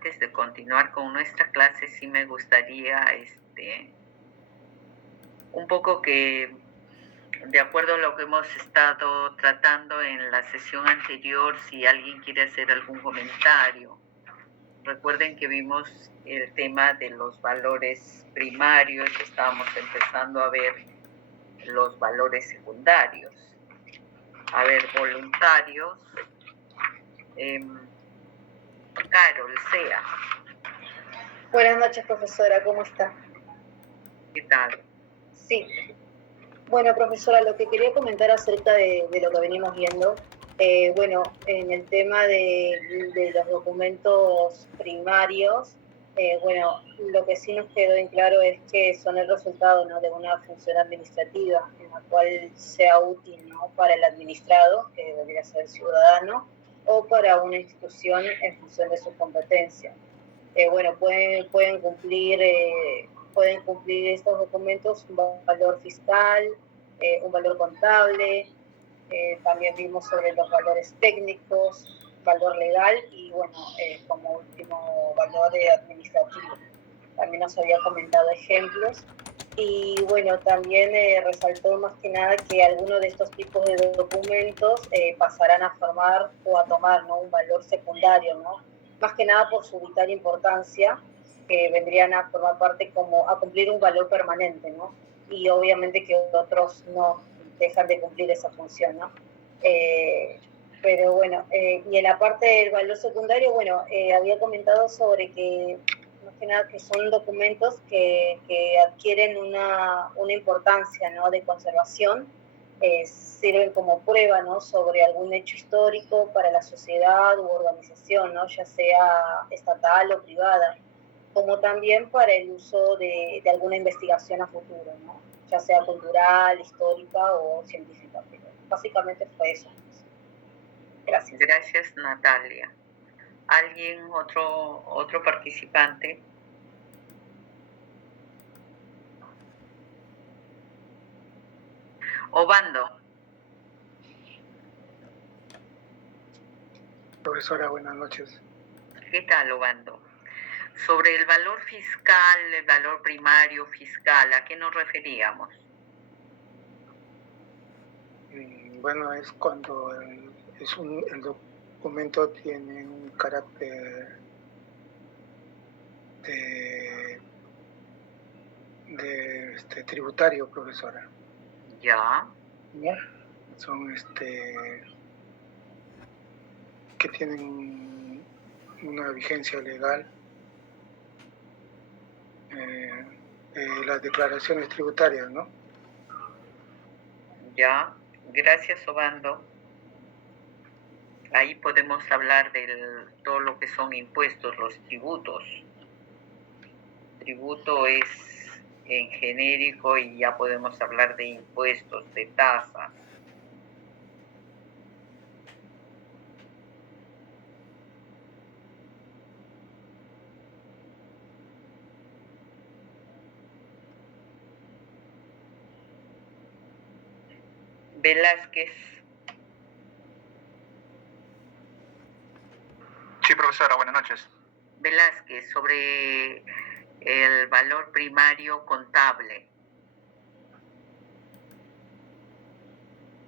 antes de continuar con nuestra clase, sí me gustaría un poco que, de acuerdo a lo que hemos estado tratando en la sesión anterior, si alguien quiere hacer algún comentario. Recuerden que vimos el tema de los valores primarios, estábamos empezando a ver los valores secundarios. A ver, voluntarios. Carol, sea. Buenas noches, profesora, ¿cómo está? ¿Qué tal? Sí. Bueno, profesora, lo que quería comentar acerca de lo que venimos viendo, en el tema de los documentos primarios, lo que sí nos quedó en claro es que son el resultado, ¿no?, de una función administrativa en la cual sea útil, ¿no?, para el administrado, que debería ser el ciudadano, o para una institución en función de su competencia. Pueden cumplir estos documentos un valor fiscal, un valor contable, también vimos sobre los valores técnicos, valor legal y como último valor administrativo. También nos había comentado ejemplos y también resaltó más que nada que algunos de estos tipos de documentos pasarán a formar o a tomar, ¿no?, un valor secundario, ¿no?, más que nada por su vital importancia, que vendrían a formar parte a cumplir un valor permanente, ¿no? Y obviamente que otros no dejan de cumplir esa función, ¿no? Y en la parte del valor secundario, había comentado sobre que, más que nada, que son documentos que adquieren una importancia, ¿no?, de conservación, sirven como prueba, ¿no?, sobre algún hecho histórico para la sociedad u organización, ¿no?, ya sea estatal o privada, como también para el uso de alguna investigación a futuro, ¿no?, ya sea cultural, histórica o científica. Pero básicamente fue eso. Gracias. Gracias, Natalia. ¿Alguien, otro participante? Obando. Profesora, buenas noches. ¿Qué tal, Obando? Sobre el valor fiscal, el valor primario fiscal, ¿a qué nos referíamos? Bueno, es cuando el documento tiene un carácter tributario, profesora. Ya. Son que tienen una vigencia legal. Las declaraciones tributarias, ¿no? Ya, gracias, Obando. Ahí podemos hablar de todo lo que son impuestos, los tributos. Tributo es en genérico y ya podemos hablar de impuestos, de tasas. Velázquez. Sí, profesora, buenas noches. Velázquez, sobre el valor primario contable.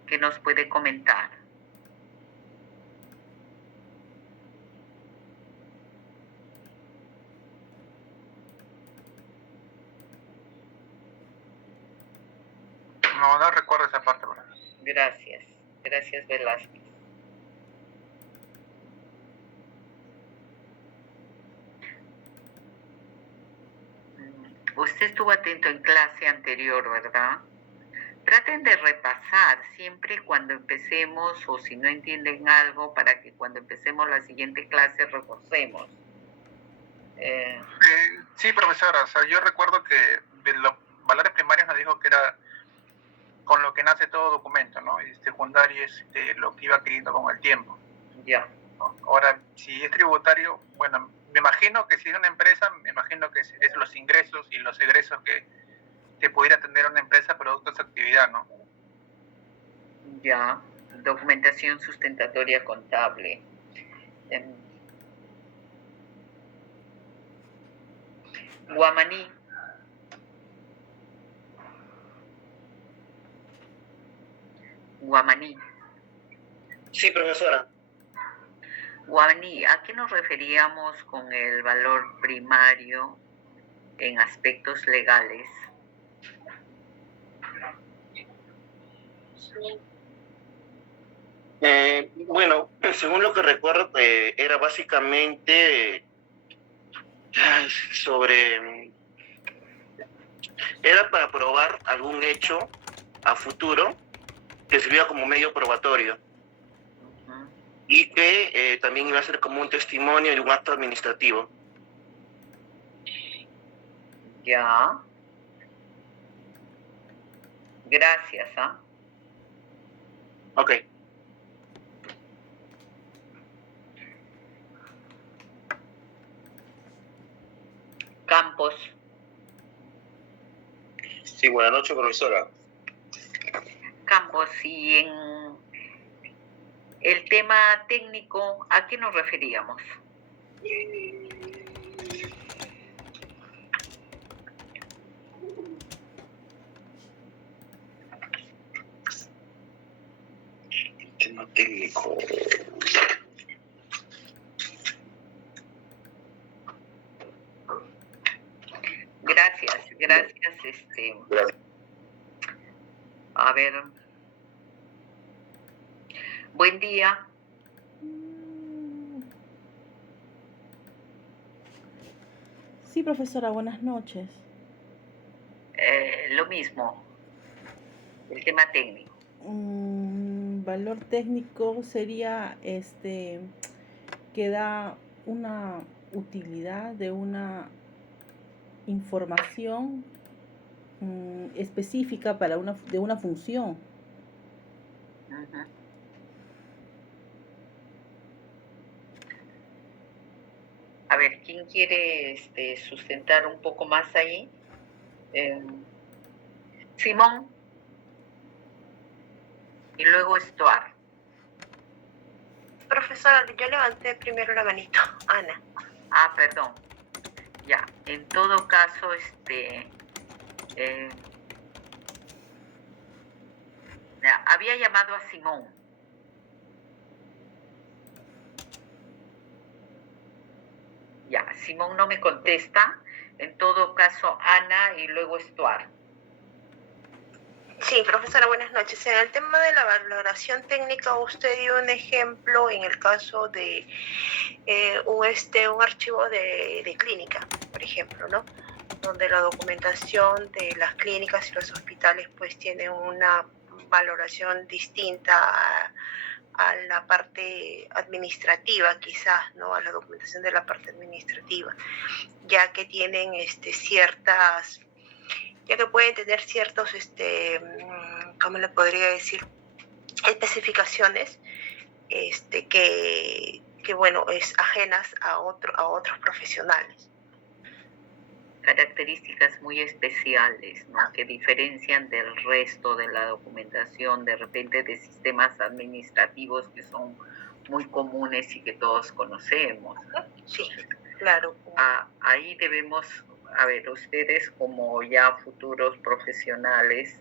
¿Qué nos puede comentar? No recuerdo esa parte, ¿verdad? Gracias, Velázquez. Usted estuvo atento en clase anterior, ¿verdad? Traten de repasar siempre cuando empecemos, o si no entienden algo, para que cuando empecemos la siguiente clase reforcemos. Sí, profesora, o sea, yo recuerdo que de los valores primarios nos dijo que era con lo que nace todo documento, ¿no? Y secundario es lo que iba adquiriendo con el tiempo. Ya. Ahora, si es tributario, bueno, me imagino que si es una empresa, me imagino que es los ingresos y los egresos que pudiera tener una empresa producto de su actividad, ¿no? Ya, documentación sustentatoria contable. Guamaní. Guamaní. Sí, profesora. Guamaní, ¿a qué nos referíamos con el valor primario en aspectos legales? Bueno, según lo que recuerdo, era básicamente sobre... Era para probar algún hecho a futuro que sirviera como medio probatorio y que también iba a ser como un testimonio de un acto administrativo. Ya. Gracias, ¿ah? Ok. Campos. Sí, buenas noches, profesora. Campos, y en el tema técnico, ¿a qué nos referíamos? Tema técnico. Gracias. A ver. Buen día. Sí, profesora, buenas noches. Lo mismo. El tema técnico. Valor técnico sería que da una utilidad de una información específica de una función. Uh-huh. A ver, ¿quién quiere sustentar un poco más ahí? Simón. Y luego Stuart. Profesora, yo levanté primero la manito. Ana. Ah, perdón. Ya, en todo caso, había llamado a Simón. Ya, Simón no me contesta. En todo caso, Ana y luego Stuart. Sí, profesora, buenas noches. En el tema de la valoración técnica, usted dio un ejemplo en el caso de un archivo de clínica, por ejemplo, ¿no? Donde la documentación de las clínicas y los hospitales pues tiene una valoración distinta a la parte administrativa, quizás, ¿no? A la documentación de la parte administrativa, ya que tienen ciertas... ya que pueden tener ciertos, ¿cómo le podría decir? Especificaciones que bueno, es ajenas a otros profesionales. Características muy especiales, ¿no? Que diferencian del resto de la documentación, de repente de sistemas administrativos que son muy comunes y que todos conocemos. Sí, claro. Ahí debemos... A ver, ustedes como ya futuros profesionales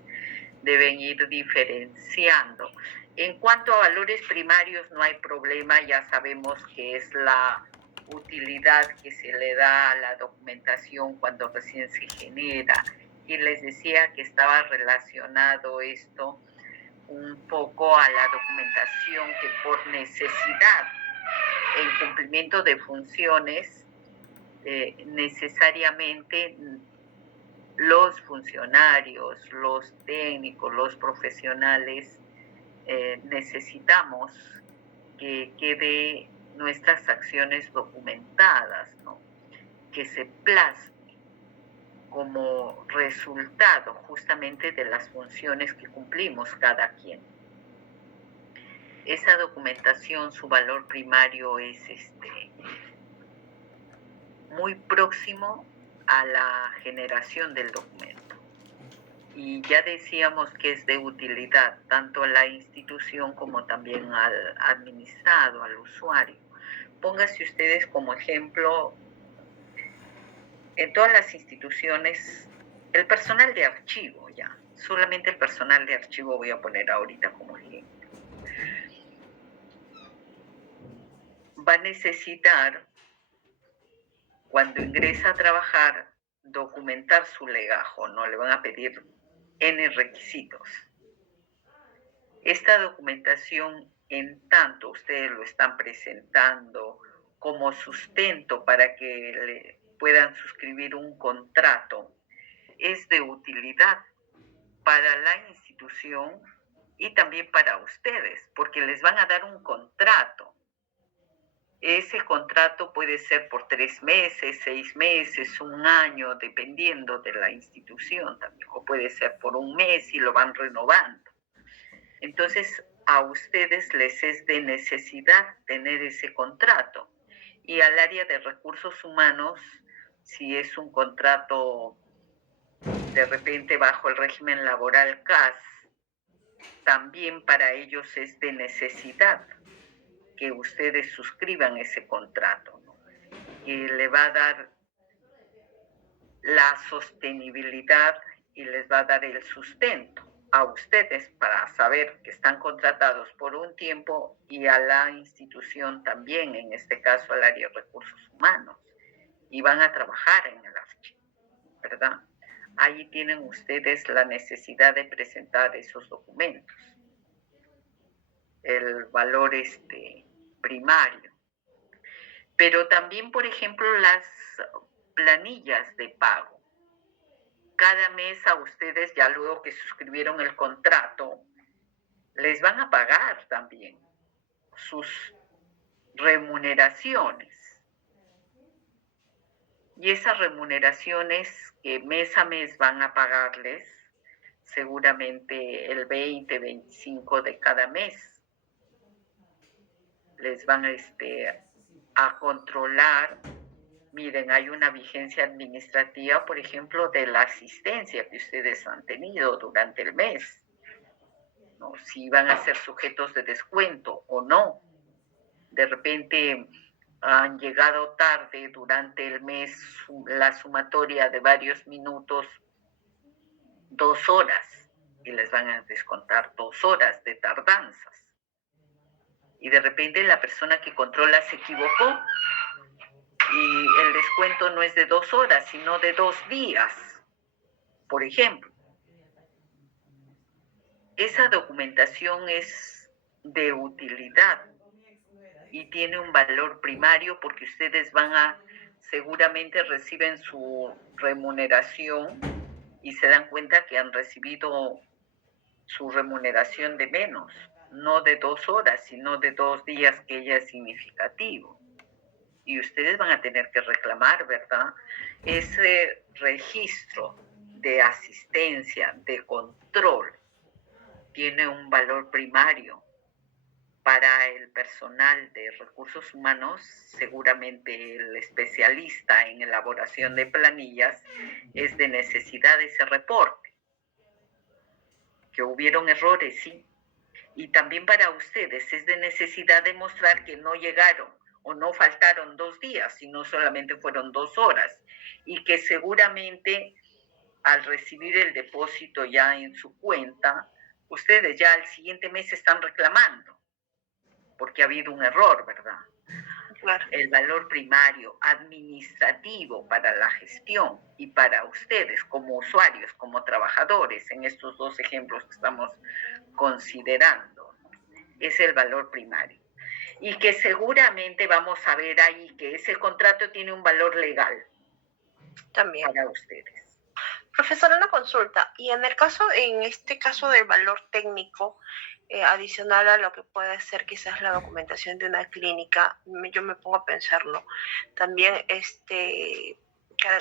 deben ir diferenciando. En cuanto a valores primarios no hay problema, ya sabemos que es la utilidad que se le da a la documentación cuando recién se genera. Y les decía que estaba relacionado esto un poco a la documentación que por necesidad, en cumplimiento de funciones, necesariamente los funcionarios, los técnicos, los profesionales necesitamos que quede nuestras acciones documentadas, ¿no? Que se plasme como resultado justamente de las funciones que cumplimos cada quien. Esa documentación, su valor primario es muy próximo a la generación del documento. Y ya decíamos que es de utilidad tanto a la institución como también al administrado, al usuario. Pónganse ustedes como ejemplo en todas las instituciones, el personal de archivo ya, solamente el personal de archivo voy a poner ahorita como ejemplo, va a necesitar, cuando ingresa a trabajar, documentar su legajo, ¿no? Le van a pedir N requisitos. Esta documentación, en tanto ustedes lo están presentando como sustento para que le puedan suscribir un contrato, es de utilidad para la institución y también para ustedes, porque les van a dar un contrato. Ese contrato puede ser por 3 meses, 6 meses, 1 año, dependiendo de la institución también, o puede ser por 1 mes y lo van renovando. Entonces, a ustedes les es de necesidad tener ese contrato. Y al área de recursos humanos, si es un contrato de repente bajo el régimen laboral CAS, también para ellos es de necesidad que ustedes suscriban ese contrato, ¿no? Que le va a dar la sostenibilidad y les va a dar el sustento a ustedes para saber que están contratados por un tiempo y a la institución también, en este caso al área de recursos humanos, y van a trabajar en el archivo, ¿verdad? Ahí tienen ustedes la necesidad de presentar esos documentos. El valor primario. Pero también, por ejemplo, las planillas de pago. Cada mes a ustedes, ya luego que suscribieron el contrato, les van a pagar también sus remuneraciones. Y esas remuneraciones que mes a mes van a pagarles, seguramente el 20, 25 de cada mes, les van a controlar. Miren, hay una vigencia administrativa, por ejemplo, de la asistencia que ustedes han tenido durante el mes, ¿no? Si van a ser sujetos de descuento o no. De repente han llegado tarde durante el mes, la sumatoria de varios minutos, 2 horas, y les van a descontar 2 horas de tardanzas. Y de repente la persona que controla se equivocó y el descuento no es de 2 horas, sino de 2 días, por ejemplo. Esa documentación es de utilidad y tiene un valor primario porque ustedes seguramente reciben su remuneración y se dan cuenta que han recibido su remuneración de menos, no de 2 horas, sino de 2 días, que ya es significativo. Y ustedes van a tener que reclamar, ¿verdad? Ese registro de asistencia, de control, tiene un valor primario para el personal de recursos humanos. Seguramente el especialista en elaboración de planillas es de necesidad de ese reporte. Que hubieron errores, sí. Y también para ustedes es de necesidad de mostrar que no llegaron o no faltaron 2 días, sino solamente fueron 2 horas. Y que seguramente al recibir el depósito ya en su cuenta, ustedes ya al siguiente mes están reclamando, porque ha habido un error, ¿verdad? Claro. El valor primario administrativo para la gestión y para ustedes como usuarios, como trabajadores, en estos 2 ejemplos que estamos considerando, es el valor primario. Y que seguramente vamos a ver ahí que ese contrato tiene un valor legal También para ustedes. Profesora, una consulta. Y en este caso del valor técnico, adicional a lo que puede ser quizás la documentación de una clínica, yo me pongo a pensarlo. También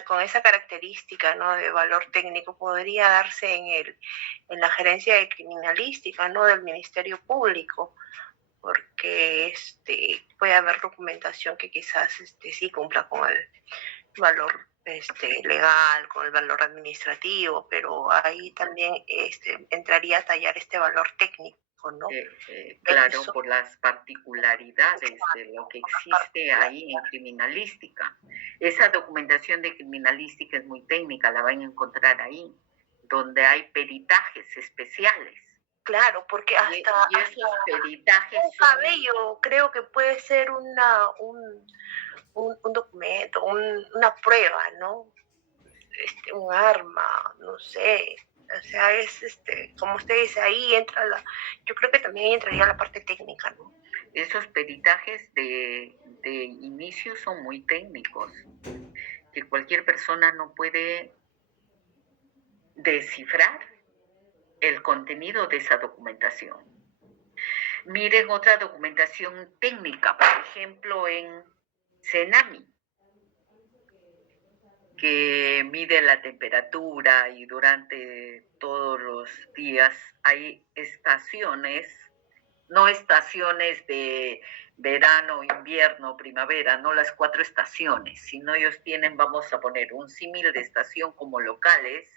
con esa característica, ¿no?, de valor técnico podría darse en la gerencia de criminalística, ¿no?, del Ministerio Público, porque puede haber documentación que quizás sí cumpla con el valor legal, con el valor administrativo, pero ahí también entraría a tallar este valor técnico. técnico, ¿no? Claro, por las particularidades de lo que existe ahí en criminalística. Esa documentación de criminalística es muy técnica, la van a encontrar ahí, donde hay peritajes especiales. Claro, porque hasta, y esos peritajes un cabello creo que puede ser un documento, una prueba, ¿no? Un arma, no sé. O sea, es como usted dice, ahí entra yo creo que también entraría la parte técnica, ¿no? Esos peritajes de inicio son muy técnicos, que cualquier persona no puede descifrar el contenido de esa documentación. Miren otra documentación técnica, por ejemplo, en Cenami, que mide la temperatura y durante todos los días hay estaciones, no estaciones de verano, invierno, primavera, no las 4 estaciones, sino ellos tienen, vamos a poner un símil de estación como locales,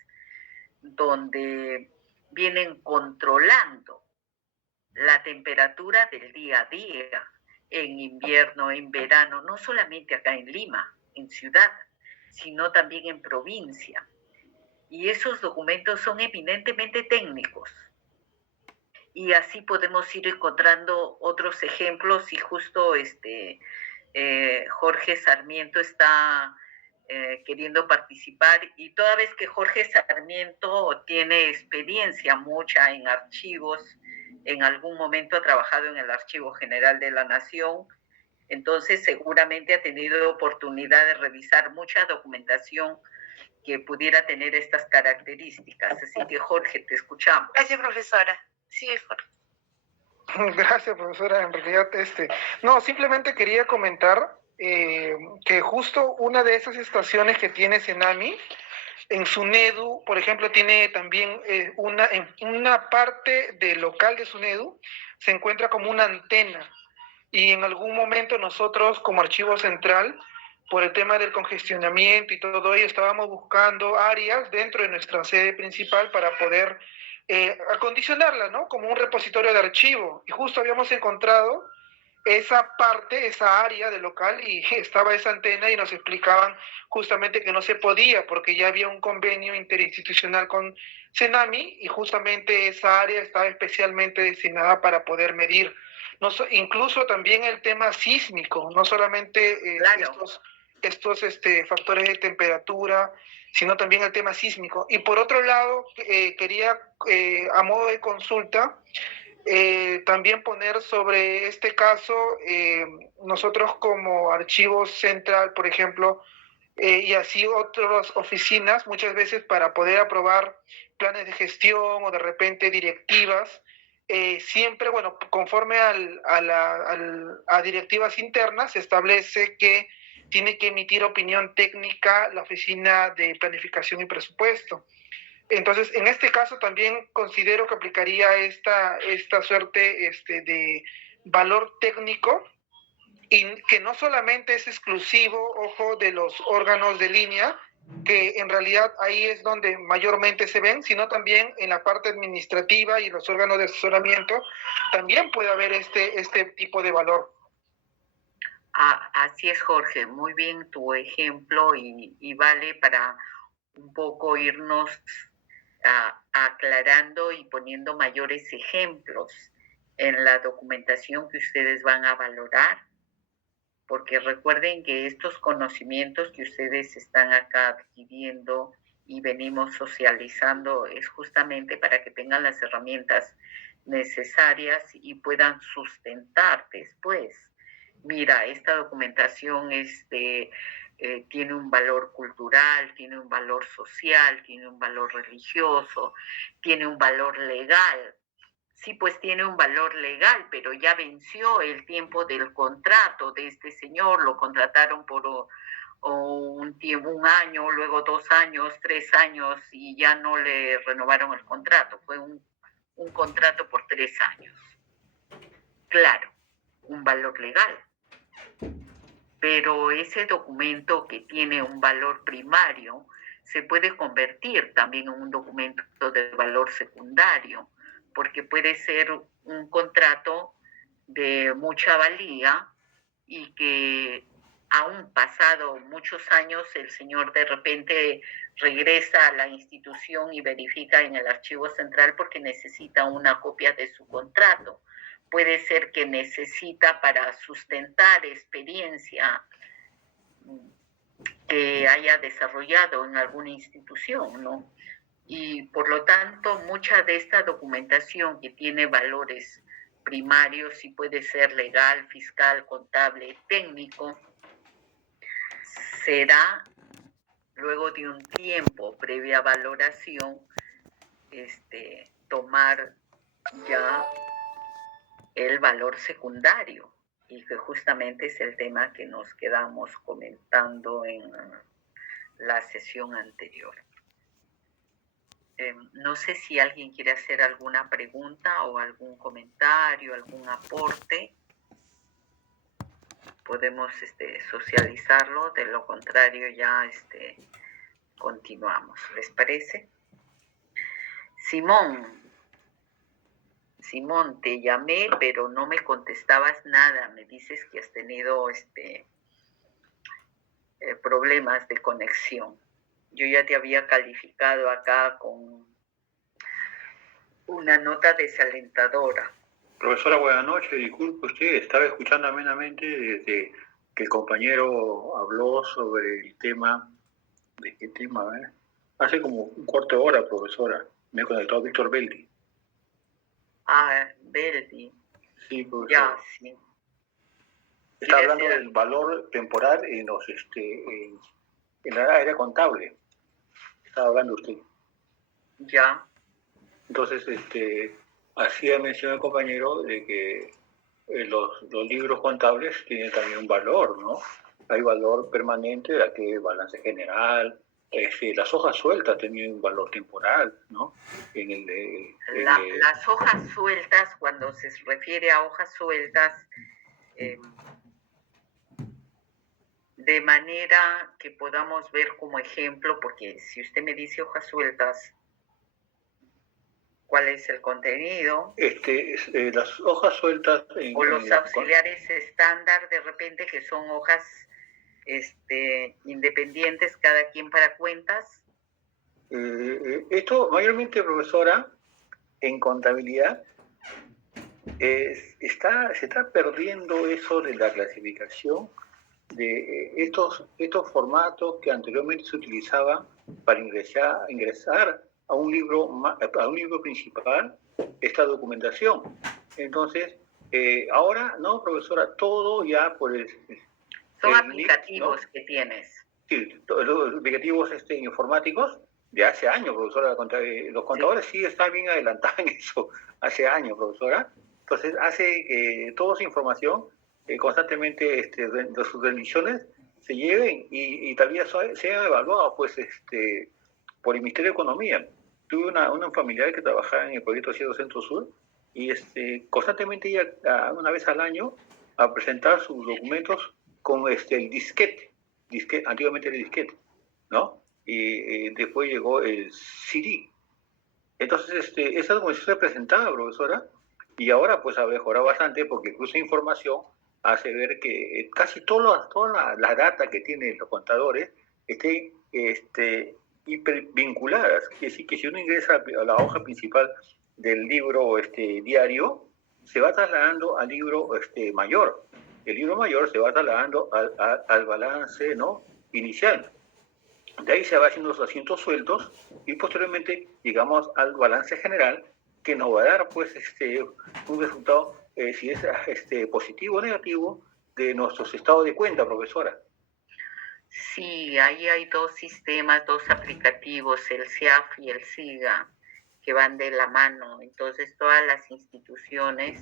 donde vienen controlando la temperatura del día a día, en invierno, en verano, no solamente acá en Lima, en ciudad, sino también en provincia. Y esos documentos son eminentemente técnicos. Y así podemos ir encontrando otros ejemplos y justo Jorge Sarmiento está queriendo participar, y toda vez que Jorge Sarmiento tiene experiencia mucha en archivos, en algún momento ha trabajado en el Archivo General de la Nación, entonces seguramente ha tenido oportunidad de revisar mucha documentación que pudiera tener estas características. Así que Jorge, te escuchamos. Gracias, profesora. Sí, Jorge. Gracias, profesora. En realidad, no, simplemente quería comentar que justo una de esas estaciones que tiene Cenami, en Sunedu, por ejemplo, tiene también en una parte del local de Sunedu, se encuentra como una antena. Y en algún momento nosotros, como Archivo Central, por el tema del congestionamiento y todo ello, estábamos buscando áreas dentro de nuestra sede principal para poder acondicionarla, ¿no? Como un repositorio de archivo. Y justo habíamos encontrado esa parte, esa área del local, y estaba esa antena y nos explicaban justamente que no se podía porque ya había un convenio interinstitucional con Cenami y justamente esa área estaba especialmente destinada para poder medir. Incluso también el tema sísmico, no solamente claro. estos factores de temperatura, sino también el tema sísmico. Y por otro lado, quería, a modo de consulta, también poner sobre este caso, nosotros como Archivo Central, por ejemplo, y así otras oficinas, muchas veces para poder aprobar planes de gestión o de repente directivas, siempre, bueno, conforme a directivas internas, se establece que tiene que emitir opinión técnica la Oficina de Planificación y Presupuesto. Entonces, en este caso también considero que aplicaría esta suerte de valor técnico, y que no solamente es exclusivo, ojo, de los órganos de línea, que en realidad ahí es donde mayormente se ven, sino también en la parte administrativa y los órganos de asesoramiento, también puede haber este tipo de valor. Así es, Jorge, muy bien tu ejemplo, y vale para un poco irnos aclarando y poniendo mayores ejemplos en la documentación que ustedes van a valorar, porque recuerden que estos conocimientos que ustedes están acá adquiriendo y venimos socializando es justamente para que tengan las herramientas necesarias y puedan sustentar después. Mira, esta documentación tiene un valor cultural, tiene un valor social, tiene un valor religioso, tiene un valor legal. Sí, pues tiene un valor legal, pero ya venció el tiempo del contrato de este señor, lo contrataron por un tiempo, 1 año, luego 2 años, 3 años, y ya no le renovaron el contrato. Fue un contrato por 3 años. Claro, un valor legal. Pero ese documento que tiene un valor primario se puede convertir también en un documento de valor secundario, porque puede ser un contrato de mucha valía y que aún pasado muchos años el señor de repente regresa a la institución y verifica en el archivo central porque necesita una copia de su contrato. Puede ser que necesita para sustentar experiencia que haya desarrollado en alguna institución, ¿no? Y por lo tanto, mucha de esta documentación que tiene valores primarios y puede ser legal, fiscal, contable, técnico, será luego de un tiempo previa valoración tomar ya el valor secundario, y que justamente es el tema que nos quedamos comentando en la sesión anterior. No sé si alguien quiere hacer alguna pregunta o algún comentario, algún aporte. Podemos socializarlo, de lo contrario ya continuamos. ¿Les parece? Simón, te llamé, pero no me contestabas nada. Me dices que has tenido problemas de conexión. Yo ya te había calificado acá con una nota desalentadora. Profesora, buenas noches. Disculpe usted, estaba escuchando amenamente desde que el compañero habló sobre el tema. ¿De qué tema? Hace como un cuarto de hora, profesora. Me he conectado a Víctor Beldi. Ah, Beldi. Sí, profesora. Ya, sí. Está hablando del valor temporal en los en la área contable. Estaba hablando usted. Ya. Entonces, hacía mención el compañero de que los libros contables tienen también un valor, ¿no? Hay valor permanente, aquí hay balance general, las hojas sueltas tienen un valor temporal, ¿no? Las hojas sueltas, cuando se refiere a hojas sueltas, de manera que podamos ver como ejemplo, porque si usted me dice hojas sueltas, ¿cuál es el contenido? Las hojas sueltas... o los auxiliares estándar, de repente, que son hojas independientes, cada quien para cuentas. Esto, mayormente, profesora, en contabilidad, se está perdiendo eso de la clasificación de estos formatos que anteriormente se utilizaban para ingresar a un libro principal esta documentación. Entonces, ahora, no, profesora, todo ya por son aplicativos, ¿no?, que tienes. Sí, los aplicativos informáticos de hace años, profesora. Los contadores sí están bien adelantados en eso, hace años, profesora. Entonces, hace que toda esa información constantemente de sus rendiciones se lleven y también sean evaluados por el Ministerio de Economía. Tuve una familiar que trabajaba en el proyecto Cielo Centro Sur y constantemente iba una vez al año a presentar sus documentos con el disquete, antiguamente era el disquete, ¿no? Y después llegó el CD. Entonces, esa documentación se presentaba, profesora, y ahora pues ha mejorado bastante porque incluso información hace ver que casi toda la data que tienen los contadores estén hipervinculadas. Quiere decir que si uno ingresa a la hoja principal del libro diario, se va trasladando al libro mayor. El libro mayor se va trasladando al balance, ¿no?, inicial. De ahí se va haciendo los asientos sueltos y posteriormente llegamos al balance general, que nos va a dar pues un resultado, si es positivo o negativo, de nuestros estados de cuenta, profesora. Sí, ahí hay dos sistemas, dos aplicativos, el CIAF y el SIGA, que van de la mano. Entonces todas las instituciones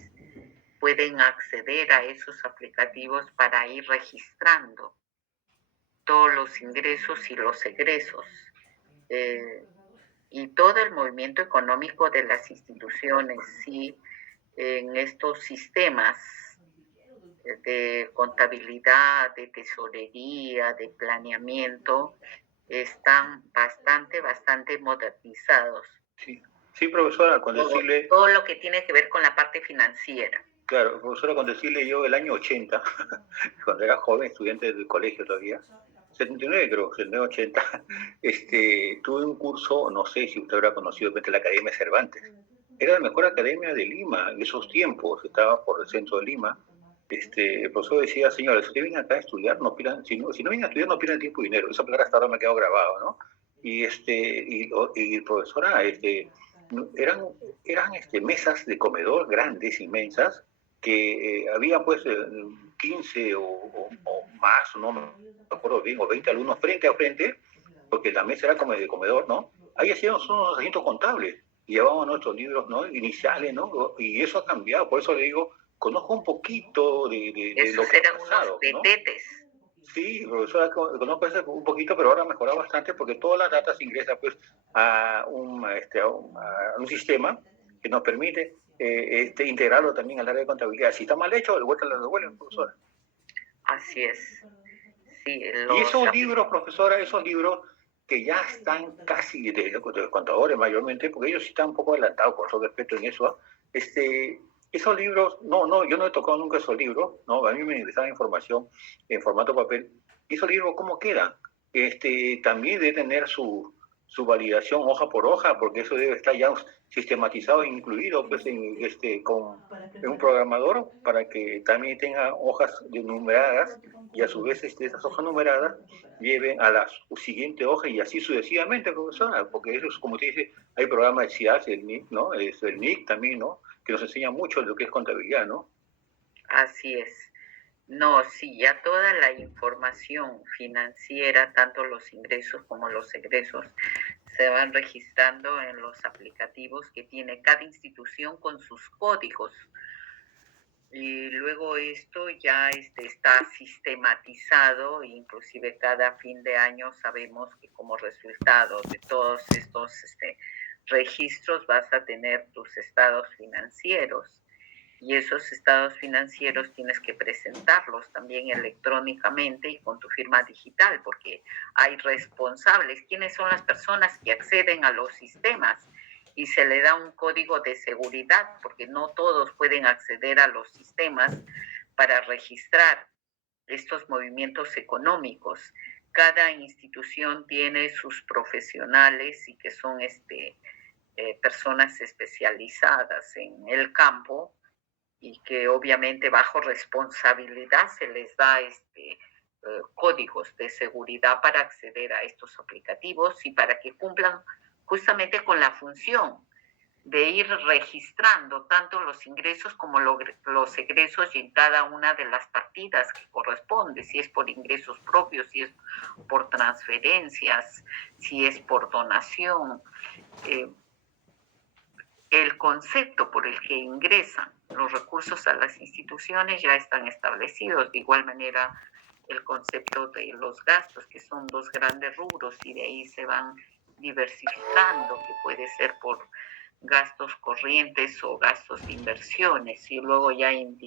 pueden acceder a esos aplicativos para ir registrando todos los ingresos y los egresos, y todo el movimiento económico de las instituciones, sí, en estos sistemas de contabilidad, de tesorería, de planeamiento, están bastante modernizados. Sí. Sí, profesora, con decirle... Todo lo que tiene que ver con la parte financiera. Claro, profesora, con decirle yo el año 80, cuando era joven, estudiante del colegio todavía, 79 creo, 79, 80, tuve un curso, no sé si usted habrá conocido de repente la Academia Cervantes. Era la mejor academia de Lima en esos tiempos, estaba por el centro de Lima. El profesor decía, señores, si ustedes vienen acá a estudiar, no pierdan, si no vienen a estudiar, no pierdan tiempo y dinero. Esa palabra hasta ahora me ha quedado grabado, ¿no? Y profesora, eran mesas de comedor grandes, inmensas, que había pues 15 o más, no me acuerdo bien, o 20 alumnos frente a frente, porque la mesa era como de comedor, ¿no? Ahí hacíamos unos asientos contables, y llevábamos nuestros libros, ¿no? Iniciales, ¿no? Y eso ha cambiado, por eso le digo, conozco un poquito de lo que ha pasado, unos petetes. ¿no? Sí, profesora, conozco eso un poquito, pero ahora ha mejorado bastante porque todas las datas se ingresan pues a un sistema que nos permite integrarlo también al área de contabilidad. Si está mal hecho, de vuelta lo devuelven, profesora. Así es. Sí, y esos libros, profesora, esos libros que ya están casi de los contadores mayormente, porque ellos sí están un poco adelantados con todo respeto en eso, esos libros, yo no he tocado nunca esos libros, ¿no? A mí me interesaba información en formato papel. ¿Y esos libros cómo quedan? También debe tener su validación hoja por hoja, porque eso debe estar ya sistematizado e incluido pues, con un programador para que también tenga hojas numeradas y a su vez esas hojas numeradas lleven a la siguiente hoja y así sucesivamente, profesora, porque eso es como usted dice, hay programas de CIAS, el NIC, ¿no? El NIC también, ¿no? Que nos enseña mucho de lo que es contabilidad, ¿no? Así es. No, sí, ya toda la información financiera, tanto los ingresos como los egresos, se van registrando en los aplicativos que tiene cada institución con sus códigos. Y luego esto ya está sistematizado, inclusive cada fin de año sabemos que como resultado de todos estos registros vas a tener tus estados financieros. Y esos estados financieros tienes que presentarlos también electrónicamente y con tu firma digital, porque hay responsables. ¿Quiénes son las personas que acceden a los sistemas? Y se le da un código de seguridad, porque no todos pueden acceder a los sistemas para registrar estos movimientos económicos. Cada institución tiene sus profesionales y que son personas especializadas en el campo, y que obviamente bajo responsabilidad se les da códigos de seguridad para acceder a estos aplicativos y para que cumplan justamente con la función de ir registrando tanto los ingresos como los egresos en cada una de las partidas que corresponde, si es por ingresos propios, si es por transferencias, si es por donación. El concepto por el que ingresan los recursos a las instituciones ya están establecidos. De igual manera, el concepto de los gastos, que son dos grandes rubros, y de ahí se van diversificando, que puede ser por gastos corrientes o gastos de inversiones, y luego ya en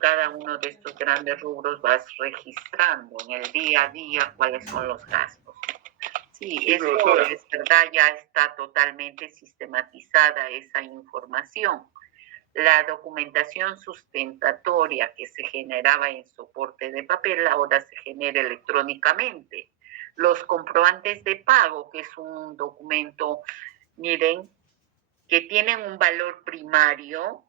cada uno de estos grandes rubros vas registrando en el día a día cuáles son los gastos. Sí, eso es verdad, ya está totalmente sistematizada esa información. La documentación sustentatoria que se generaba en soporte de papel ahora se genera electrónicamente. Los comprobantes de pago, que es un documento, miren, que tienen un valor primario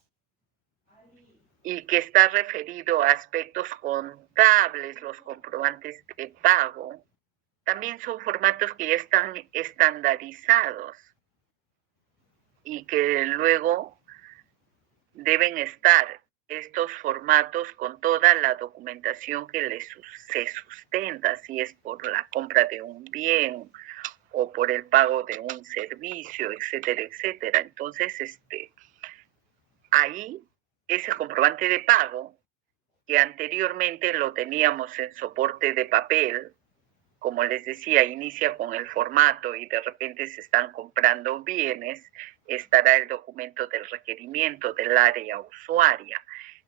y que está referido a aspectos contables, los comprobantes de pago, también son formatos que ya están estandarizados y que luego deben estar estos formatos con toda la documentación que se sustenta, si es por la compra de un bien o por el pago de un servicio, etcétera, etcétera. Entonces, ahí ese comprobante de pago, que anteriormente lo teníamos en soporte de papel, como les decía, inicia con el formato y de repente se están comprando bienes, estará el documento del requerimiento del área usuaria.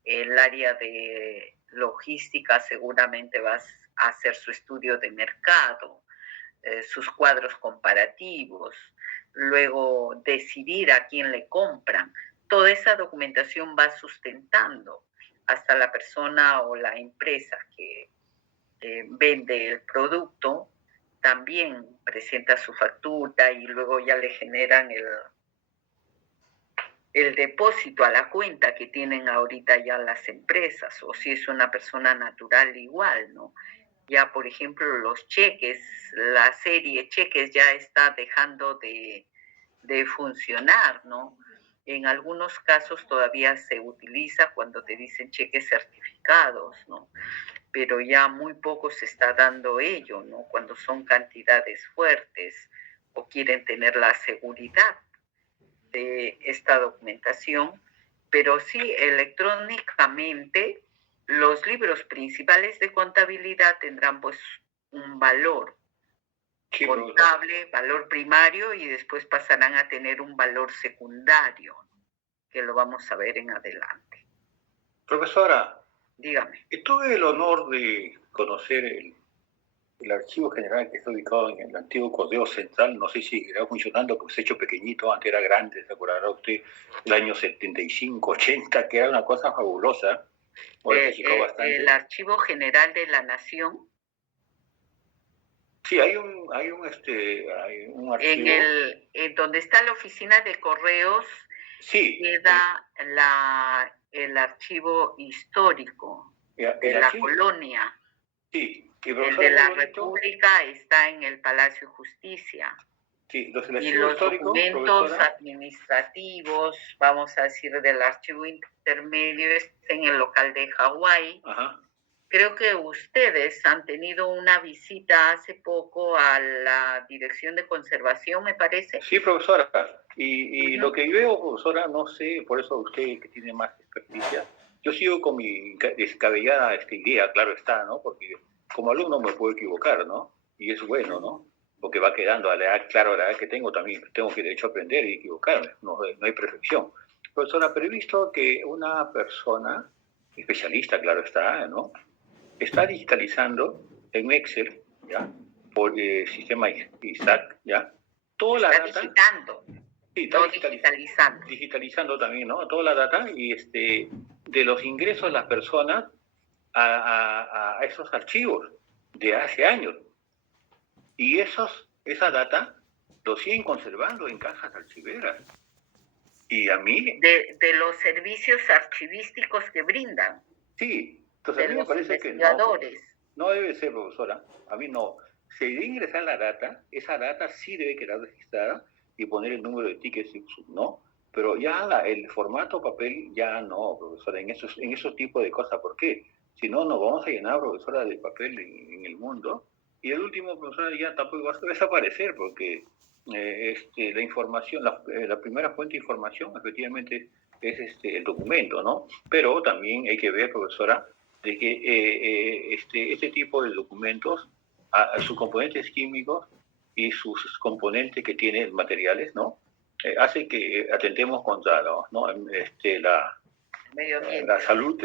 El área de logística seguramente va a hacer su estudio de mercado, sus cuadros comparativos, luego decidir a quién le compran. Toda esa documentación va sustentando hasta la persona o la empresa que vende el producto, también presenta su factura y luego ya le generan el depósito a la cuenta que tienen ahorita ya las empresas, o si es una persona natural igual, ¿no? Ya, por ejemplo, los cheques, la serie cheques ya está dejando de funcionar, ¿no? En algunos casos todavía se utiliza cuando te dicen cheques certificados, ¿no? Pero ya muy poco se está dando ello, ¿no? Cuando son cantidades fuertes o quieren tener la seguridad de esta documentación, pero sí electrónicamente los libros principales de contabilidad tendrán pues un valor contable, valor primario, y después pasarán a tener un valor secundario, que lo vamos a ver en adelante. Profesora, dígame. Tuve el honor de conocer el archivo general que está ubicado en el antiguo Correo Central. No sé si irá funcionando, porque se ha hecho pequeñito, antes era grande, se acordará usted, el año 75, 80, que era una cosa fabulosa. Ahora se achicó bastante. El Archivo General de la Nación. Sí, hay un archivo. En donde está la oficina de correos, sí, queda el archivo histórico de la colonia. Sí, el de la República está en el Palacio de Justicia. Sí, y los documentos administrativos, vamos a decir, del archivo intermedio, está en el local de Hawái. Ajá. Creo que ustedes han tenido una visita hace poco a la Dirección de Conservación, me parece. Sí, profesora. Y lo que veo, profesora, no sé, por eso usted que tiene más experticia, yo sigo con mi descabellada idea, claro está, ¿no? Porque como alumno me puedo equivocar, ¿no? Y es bueno, ¿no? Porque va quedando a la edad, claro, a la edad que tengo también, tengo que de hecho aprender y equivocarme, no hay perfección. Profesora, pero he visto que una persona, especialista, claro está, ¿no? Está digitalizando en Excel, ¿ya? Por el sistema ISAC, ¿ya? Toda la data. Digitando. Sí, está digitalizando también, ¿no? Toda la data y de los ingresos de las personas a esos archivos de hace años. Y esa data lo siguen conservando en cajas archiveras. Y a mí... De los servicios archivísticos que brindan. Sí. Entonces, a mí me parece que no debe ser, profesora. A mí no. Se debe ingresar la data, esa data sí debe quedar registrada y poner el número de tickets, ¿no? Pero ya el formato papel ya no, profesora, en esos tipos de cosas. ¿Por qué? Si no, nos vamos a llenar, profesora, de papel en el mundo. Y el último, profesora, ya tampoco va a desaparecer porque la información, la primera fuente de información, efectivamente, es el documento, ¿no? Pero también hay que ver, profesora, de que este tipo de documentos, sus componentes químicos y sus componentes que tienen materiales, ¿no? Hace que atentemos contra la salud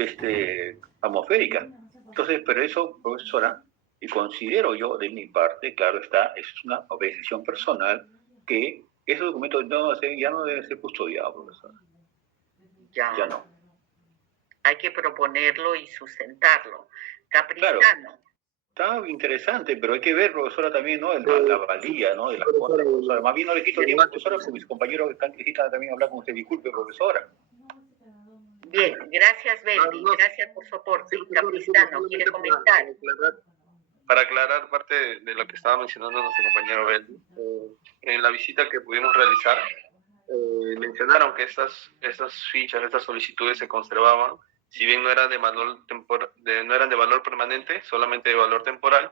atmosférica. Entonces, pero eso, profesora, y considero yo de mi parte, claro está, es una decisión personal, que esos documentos ya no deben ser custodiados, profesora. Ya no. Hay que proponerlo y sustentarlo. Caprichano. Claro, está interesante, pero hay que ver, profesora, también, ¿no? La valía, ¿no? De las cosas, profesora. Más bien no le quito tiempo, profesora, porque mis compañeros están necesitan también hablar con usted. Disculpe, profesora. Bien, gracias, Beldi. Gracias por su aporte. Caprichano, ¿quiere comentar? Para aclarar parte de lo que estaba mencionando nuestro compañero Beldi, en la visita que pudimos realizar, mencionaron que estas fichas, estas solicitudes se conservaban, si bien no eran de valor permanente, solamente de valor temporal,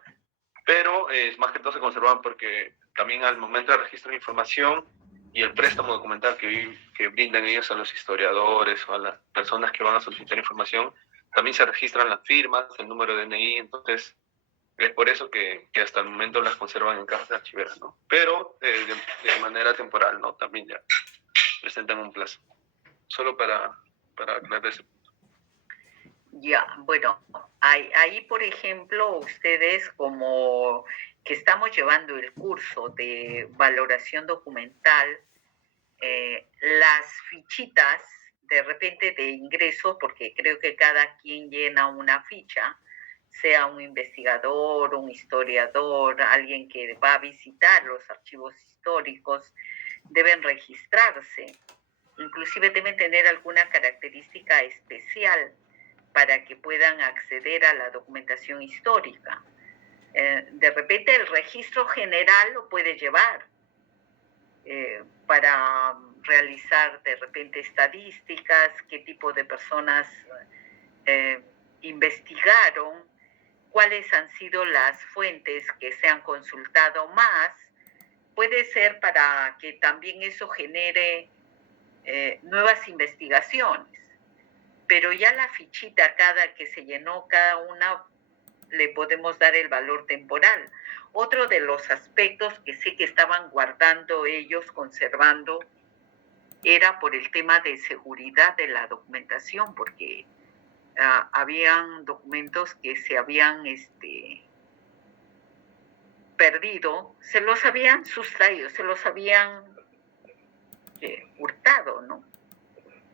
pero más que todo se conservaban porque también al momento de registro de información y el préstamo documental que brindan ellos a los historiadores o a las personas que van a solicitar información, también se registran las firmas, el número de DNI, entonces es por eso que hasta el momento las conservan en cajas archiveras, ¿no? Pero de manera temporal, ¿no? También ya presentan un plazo. Solo para aclarar ese punto. Ya, bueno, ahí por ejemplo, ustedes como que estamos llevando el curso de valoración documental, las fichitas de repente de ingresos, porque creo que cada quien llena una ficha, sea un investigador, un historiador, alguien que va a visitar los archivos históricos, deben registrarse. Inclusive deben tener alguna característica especial para que puedan acceder a la documentación histórica. De repente el registro general lo puede llevar para realizar de repente estadísticas, qué tipo de personas investigaron, cuáles han sido las fuentes que se han consultado más. Puede ser para que también eso genere nuevas investigaciones, pero ya la fichita cada que se llenó cada una le podemos dar el valor temporal. Otro de los aspectos que sé que estaban guardando ellos, conservando, era por el tema de seguridad de la documentación, porque habían documentos que se habían perdido, se los habían sustraído, se los habían hurtado, ¿no?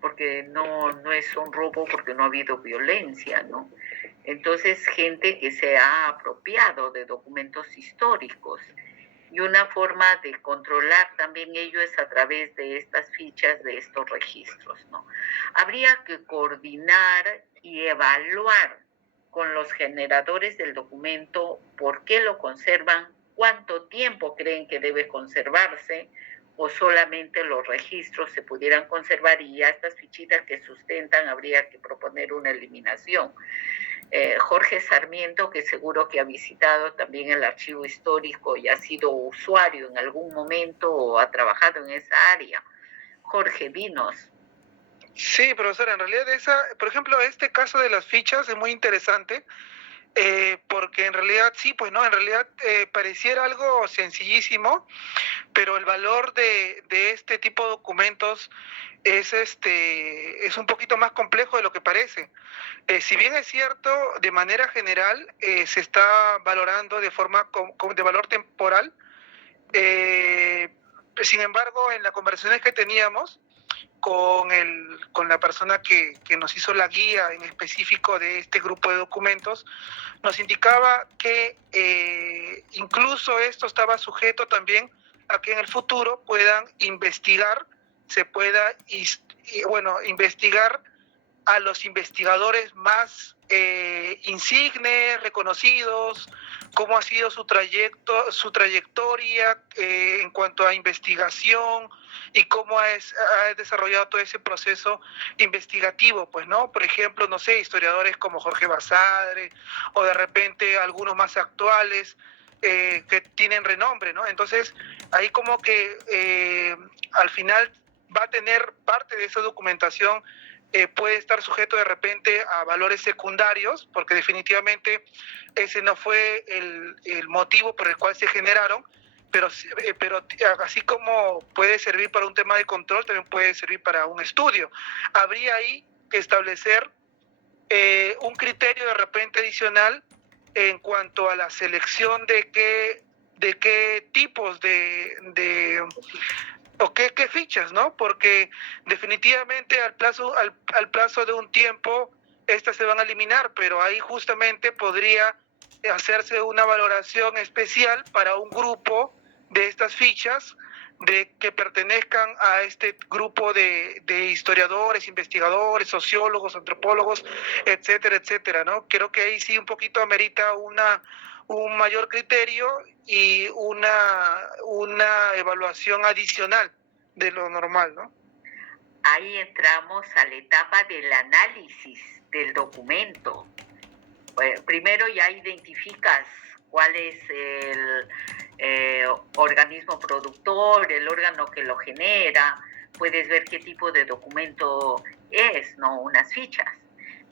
Porque no es un robo, porque no ha habido violencia, ¿no? Entonces, gente que se ha apropiado de documentos históricos. Y una forma de controlar también ello es a través de estas fichas, de estos registros, ¿no? Habría que coordinar y evaluar con los generadores del documento por qué lo conservan, cuánto tiempo creen que debe conservarse, o solamente los registros se pudieran conservar y ya estas fichitas que sustentan habría que proponer una eliminación. Jorge Sarmiento, que seguro que ha visitado también el archivo histórico y ha sido usuario en algún momento o ha trabajado en esa área. Jorge, dinos. Sí, profesora, en realidad por ejemplo, este caso de las fichas es muy interesante, porque en realidad sí, pues no, en realidad pareciera algo sencillísimo, pero el valor de este tipo de documentos es un poquito más complejo de lo que parece. Si bien es cierto, de manera general se está valorando de forma de valor temporal, sin embargo, en las conversaciones que teníamos con la persona que nos hizo la guía en específico de este grupo de documentos, nos indicaba que incluso esto estaba sujeto también a que en el futuro puedan investigar, investigar a los investigadores más insignes, reconocidos, cómo ha sido su trayectoria en cuanto a investigación y cómo ha desarrollado todo ese proceso investigativo, pues, ¿no? Por ejemplo, no sé, historiadores como Jorge Basadre o de repente algunos más actuales que tienen renombre, ¿no? Entonces, ahí como que al final va a tener parte de esa documentación puede estar sujeto de repente a valores secundarios, porque definitivamente ese no fue el motivo por el cual se generaron, pero así como puede servir para un tema de control, también puede servir para un estudio. Habría ahí que establecer un criterio de repente adicional en cuanto a la selección de qué tipos o qué fichas, ¿no? Porque definitivamente al plazo de un tiempo estas se van a eliminar, pero ahí justamente podría hacerse una valoración especial para un grupo de estas fichas que pertenezcan a este grupo de historiadores, investigadores, sociólogos, antropólogos, etcétera, etcétera, ¿no? Creo que ahí sí un poquito amerita un mayor criterio y una evaluación adicional de lo normal, ¿no? Ahí entramos a la etapa del análisis del documento. Bueno, primero ya identificas cuál es el organismo productor, el órgano que lo genera, puedes ver qué tipo de documento es, ¿no? Unas fichas,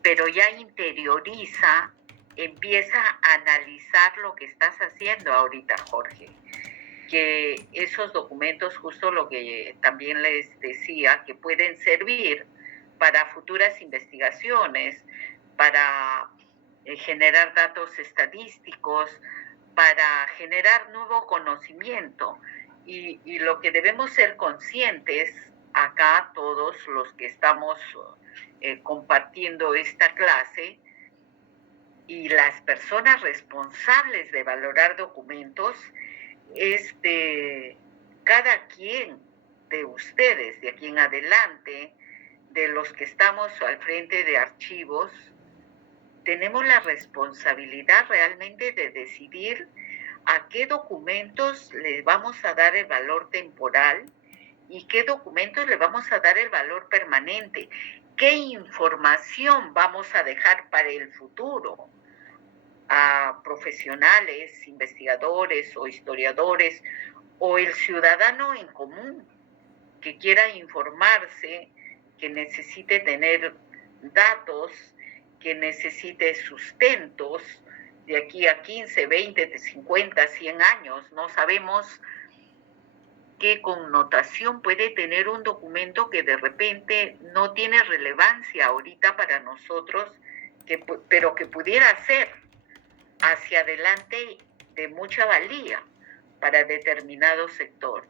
pero ya interioriza, empieza a analizar lo que estás haciendo ahorita, Jorge, que esos documentos, justo lo que también les decía, que pueden servir para futuras investigaciones, para generar datos estadísticos, para generar nuevo conocimiento. Y lo que debemos ser conscientes acá, todos los que estamos compartiendo esta clase, y las personas responsables de valorar documentos, es de cada quien de ustedes, de aquí en adelante, de los que estamos al frente de archivos, tenemos la responsabilidad realmente de decidir a qué documentos le vamos a dar el valor temporal y qué documentos le vamos a dar el valor permanente, qué información vamos a dejar para el futuro a profesionales, investigadores o historiadores o el ciudadano en común que quiera informarse, que necesite tener datos, que necesite sustentos de aquí a 15, 20, 50, 100 años. No sabemos qué connotación puede tener un documento que de repente no tiene relevancia ahorita para nosotros, pero que pudiera ser hacia adelante de mucha valía para determinado sector.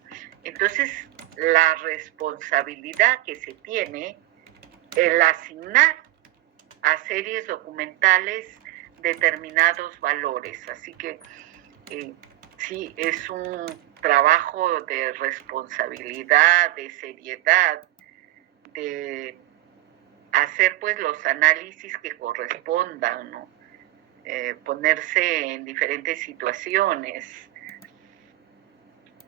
Entonces, la responsabilidad que se tiene, el asignar a series documentales determinados valores. Así que sí, es un trabajo de responsabilidad, de seriedad, de hacer pues los análisis que correspondan, ¿no? Ponerse en diferentes situaciones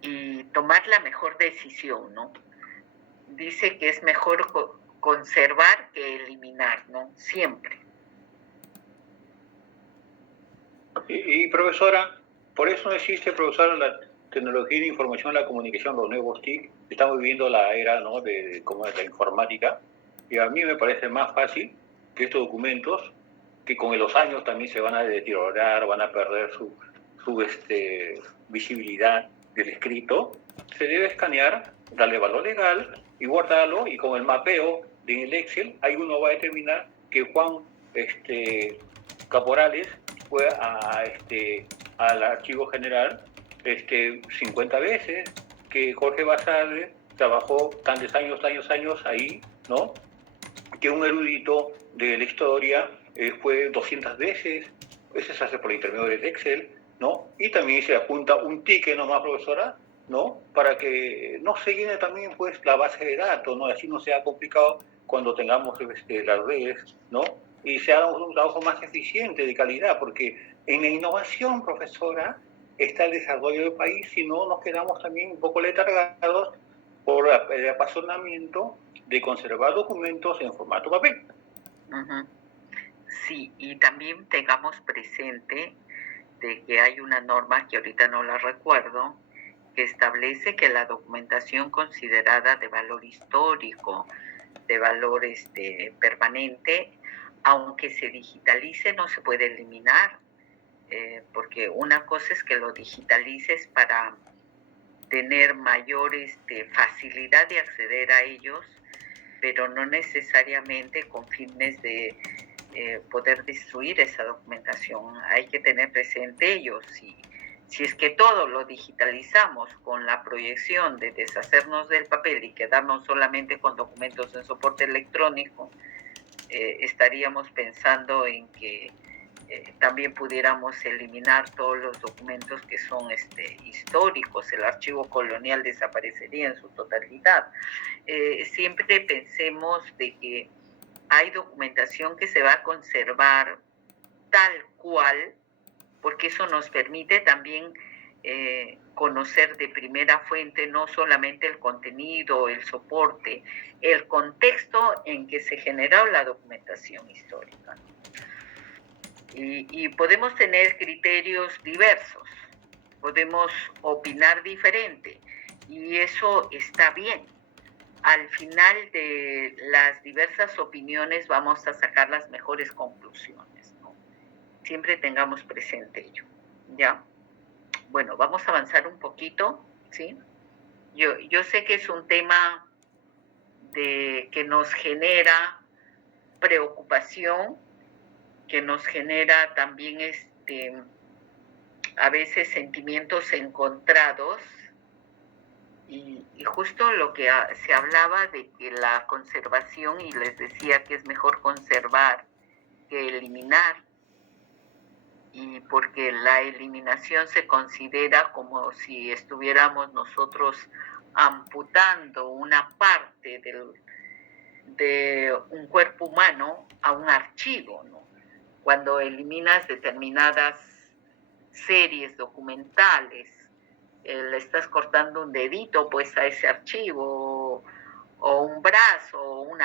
y tomar la mejor decisión, ¿no? Dice que es mejor conservar que eliminar, ¿no? Siempre. Y profesora, por eso no existe, profesora, la tecnología de información, la comunicación, los nuevos TIC. Estamos viviendo la era, ¿no?, como de la informática, y a mí me parece más fácil que estos documentos, que con los años también se van a deteriorar, van a perder su visibilidad del escrito, se debe escanear, darle valor legal y guardarlo, y con el mapeo en el Excel, ahí uno va a determinar que Juan Caporales fue al archivo general 50 veces, que Jorge Basadre trabajó tantos años ahí, ¿no? Que un erudito de la historia fue 200 veces, eso se hace por intermedio del Excel, ¿no? Y también se adjunta un ticket nomás, profesora, ¿no? Para que no se llene también pues la base de datos, ¿no? Así no sea complicado cuando tengamos las redes, ¿no? Y sea un trabajo más eficiente, de calidad, porque en la innovación, profesora, está el desarrollo del país, si no nos quedamos también un poco letargados por el apasionamiento de conservar documentos en formato papel. Uh-huh. Sí, y también tengamos presente de que hay una norma que ahorita no la recuerdo, que establece que la documentación considerada de valor histórico, de valor permanente, aunque se digitalice, no se puede eliminar, porque una cosa es que lo digitalices para tener mayor facilidad de acceder a ellos, pero no necesariamente con fines de poder destruir esa documentación. Hay que tener presente ellos. Si es que todo lo digitalizamos con la proyección de deshacernos del papel y quedarnos solamente con documentos en soporte electrónico, estaríamos pensando en que también pudiéramos eliminar todos los documentos que son históricos. El archivo colonial desaparecería en su totalidad. Siempre pensemos de que hay documentación que se va a conservar tal cual, porque eso nos permite también conocer de primera fuente no solamente el contenido, el soporte, el contexto en que se generó la documentación histórica. Y podemos tener criterios diversos, podemos opinar diferente, y eso está bien. Al final de las diversas opiniones vamos a sacar las mejores conclusiones, ¿no? Siempre tengamos presente ello, ¿ya? Bueno, vamos a avanzar un poquito, ¿sí? Yo sé que es un tema que nos genera preocupación, que nos genera también a veces sentimientos encontrados y justo lo que se hablaba de que la conservación, y les decía que es mejor conservar que eliminar, y porque la eliminación se considera como si estuviéramos nosotros amputando una parte de un cuerpo humano a un archivo, ¿no? Cuando eliminas determinadas series documentales, le estás cortando un dedito pues a ese archivo, o un brazo, o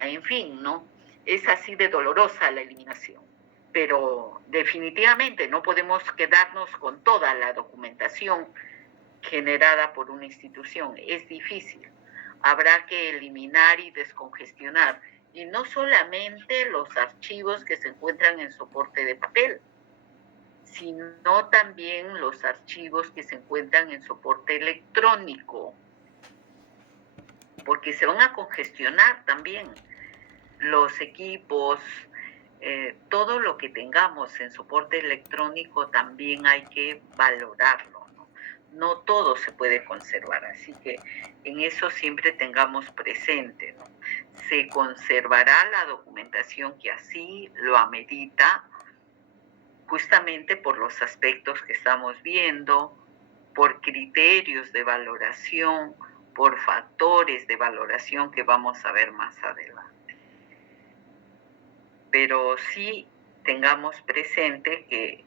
en fin, ¿no? Es así de dolorosa la eliminación. Pero definitivamente no podemos quedarnos con toda la documentación generada por una institución. Es difícil. Habrá que eliminar y descongestionar. Y no solamente los archivos que se encuentran en soporte de papel, sino también los archivos que se encuentran en soporte electrónico, porque se van a congestionar también los equipos, todo lo que tengamos en soporte electrónico también hay que valorarlo, ¿no? No todo se puede conservar, así que en eso siempre tengamos presente, ¿no? Se conservará la documentación que así lo amerita, justamente por los aspectos que estamos viendo, por criterios de valoración, por factores de valoración que vamos a ver más adelante. Pero sí tengamos presente que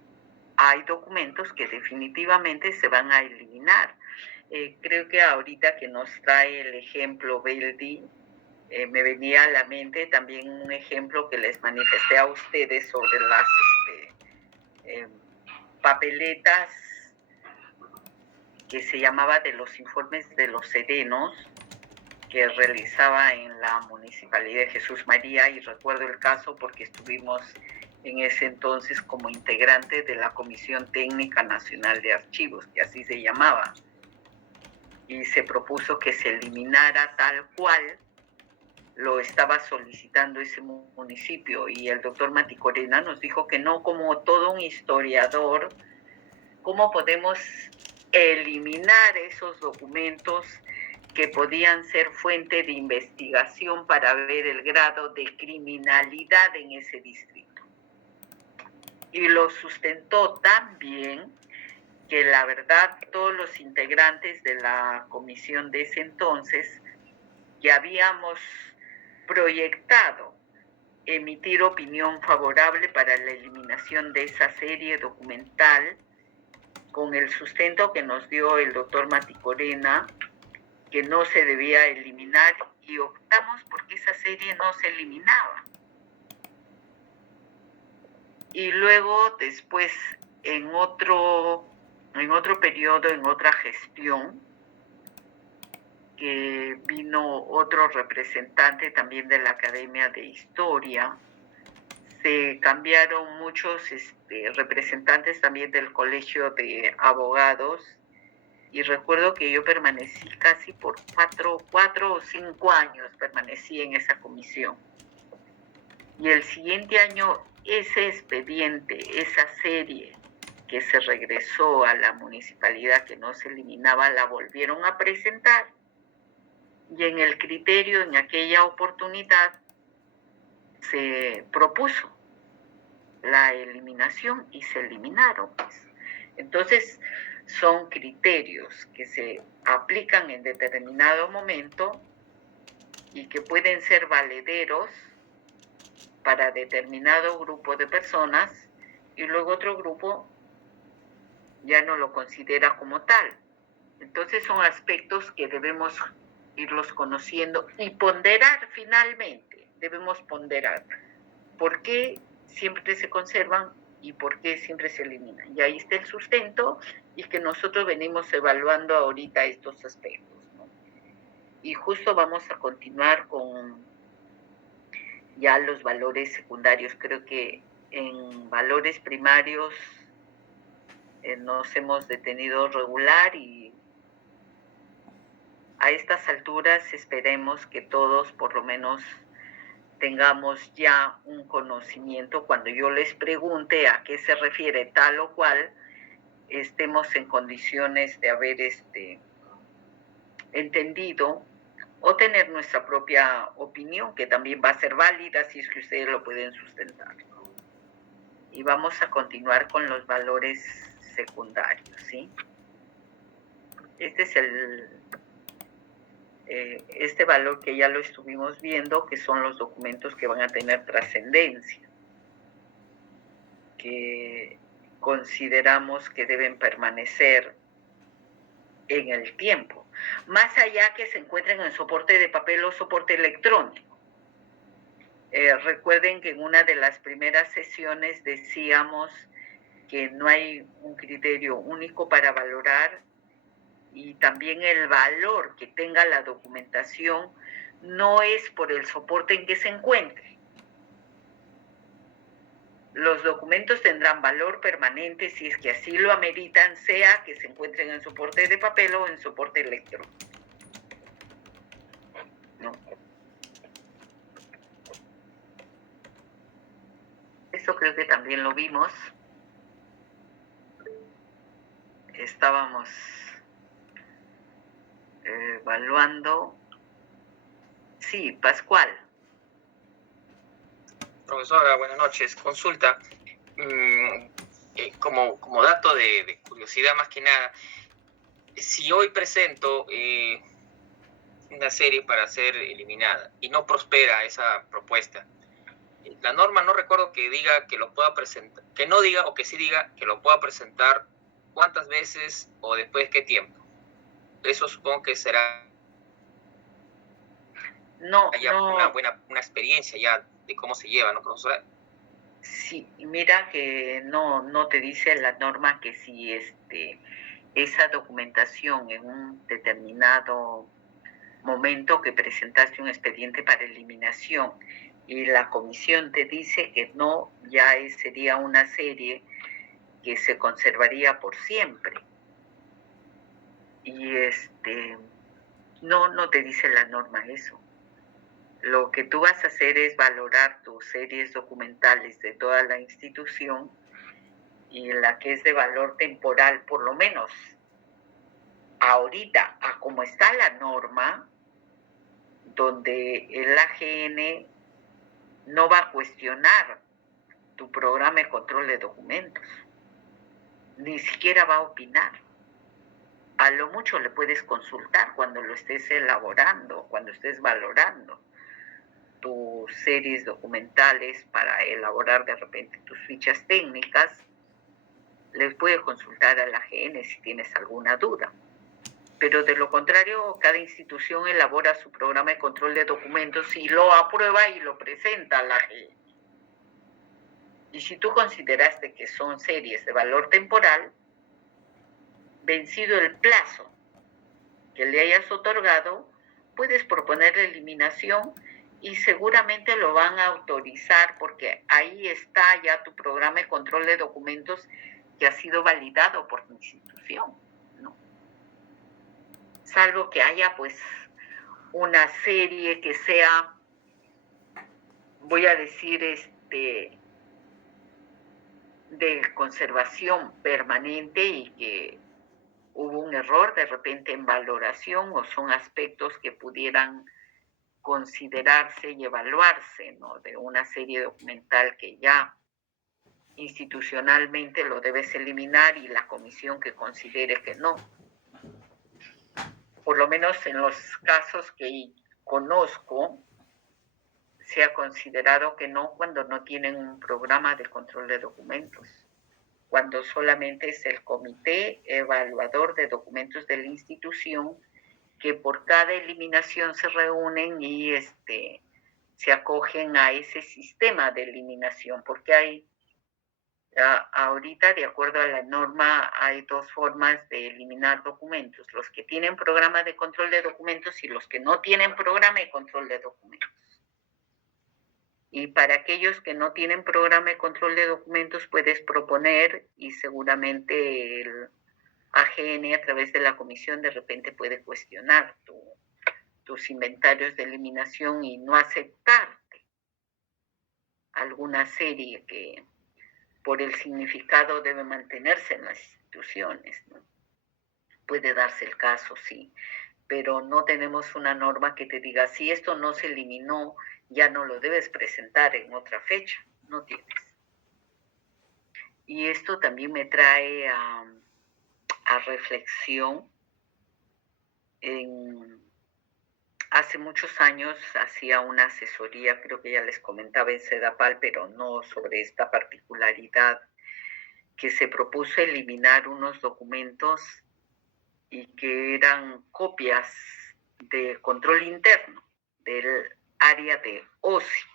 hay documentos que definitivamente se van a eliminar. Creo que ahorita que nos trae el ejemplo Beldi, me venía a la mente también un ejemplo que les manifesté a ustedes sobre las papeletas que se llamaba de los informes de los serenos que realizaba en la Municipalidad de Jesús María, y recuerdo el caso porque estuvimos en ese entonces como integrante de la Comisión Técnica Nacional de Archivos, que así se llamaba, y se propuso que se eliminara tal cual lo estaba solicitando ese municipio, y el doctor Mati Corena nos dijo que no, como todo un historiador, ¿cómo podemos eliminar esos documentos que podían ser fuente de investigación para ver el grado de criminalidad en ese distrito? Y lo sustentó tan bien que la verdad todos los integrantes de la comisión de ese entonces, que habíamos proyectado emitir opinión favorable para la eliminación de esa serie documental, con el sustento que nos dio el doctor Mati Corena, que no se debía eliminar, y optamos porque esa serie no se eliminaba. Y luego después en otro periodo, en otra gestión, que vino otro representante también de la Academia de Historia, se cambiaron muchos representantes también del Colegio de Abogados, y recuerdo que yo permanecí casi por 4 o 5 años, permanecí en esa comisión. Y el siguiente año ese expediente, esa serie que se regresó a la municipalidad, que no se eliminaba, la volvieron a presentar. Y en el criterio, en aquella oportunidad, se propuso la eliminación y se eliminaron, pues. Entonces, son criterios que se aplican en determinado momento y que pueden ser valederos para determinado grupo de personas, y luego otro grupo ya no lo considera como tal. Entonces son aspectos que debemos irlos conociendo y ponderar finalmente. Debemos ponderar por qué siempre se conservan y por qué siempre se eliminan. Y ahí está el sustento, y que nosotros venimos evaluando ahorita estos aspectos, ¿no? Y justo vamos a continuar con ya los valores secundarios. Creo que en valores primarios nos hemos detenido regular, y a estas alturas esperemos que todos por lo menos tengamos ya un conocimiento, cuando yo les pregunte a qué se refiere tal o cual, estemos en condiciones de haber entendido o tener nuestra propia opinión, que también va a ser válida si es que ustedes lo pueden sustentar. Y vamos a continuar con los valores secundarios, ¿sí? Este es este valor que ya lo estuvimos viendo, que son los documentos que van a tener trascendencia, que consideramos que deben permanecer en el tiempo, más allá que se encuentren en soporte de papel o soporte electrónico. Recuerden que en una de las primeras sesiones decíamos que no hay un criterio único para valorar, y también el valor que tenga la documentación no es por el soporte en que se encuentre. Los documentos tendrán valor permanente si es que así lo ameritan, sea que se encuentren en soporte de papel o en soporte electrónico. ¿No? Esto creo que también lo vimos. Estábamos evaluando. Sí, Pascual. Profesora, buenas noches. Consulta, como dato de curiosidad más que nada, si hoy presento una serie para ser eliminada y no prospera esa propuesta, la norma no recuerdo que diga que lo pueda presentar, que no diga o que sí diga que lo pueda presentar cuántas veces o después de qué tiempo. Eso supongo que será una experiencia ya de cómo se lleva, ¿no, profesora? Sí, mira que no te dice la norma que si esa documentación en un determinado momento que presentaste un expediente para eliminación y la comisión te dice que no, ya sería una serie que se conservaría por siempre. Y no te dice la norma eso. Lo que tú vas a hacer es valorar tus series documentales de toda la institución, y la que es de valor temporal, por lo menos ahorita, a como está la norma, donde el AGN no va a cuestionar tu programa de control de documentos, ni siquiera va a opinar. A lo mucho le puedes consultar cuando lo estés elaborando, cuando estés valorando tus series documentales para elaborar de repente tus fichas técnicas. Les puedes consultar a la AGN si tienes alguna duda. Pero de lo contrario, cada institución elabora su programa de control de documentos y lo aprueba y lo presenta a la AGN. Y si tú consideraste que son series de valor temporal, vencido el plazo que le hayas otorgado, puedes proponer la eliminación y seguramente lo van a autorizar, porque ahí está ya tu programa de control de documentos que ha sido validado por tu institución, ¿no? Salvo que haya pues una serie que sea, voy a decir, de conservación permanente y que hubo un error de repente en valoración, o son aspectos que pudieran considerarse y evaluarse, ¿no? De una serie documental que ya institucionalmente lo debes eliminar y la comisión que considere que no. Por lo menos en los casos que conozco, se ha considerado que no cuando no tienen un programa de control de documentos, cuando solamente es el comité evaluador de documentos de la institución que por cada eliminación se reúnen y se acogen a ese sistema de eliminación, porque hay ahorita, de acuerdo a la norma, hay dos formas de eliminar documentos: los que tienen programa de control de documentos y los que no tienen programa de control de documentos. Y para aquellos que no tienen programa de control de documentos, puedes proponer, y seguramente el AGN a través de la comisión de repente puede cuestionar tus inventarios de eliminación y no aceptarte alguna serie que por el significado debe mantenerse en las instituciones, ¿no? Puede darse el caso, sí, pero no tenemos una norma que te diga, si esto no se eliminó, ya no lo debes presentar en otra fecha, no tienes. Y esto también me trae a reflexión. Hace muchos años hacía una asesoría, creo que ya les comentaba en Sedapal, pero no sobre esta particularidad, que se propuso eliminar unos documentos y que eran copias de control interno del área de OSI.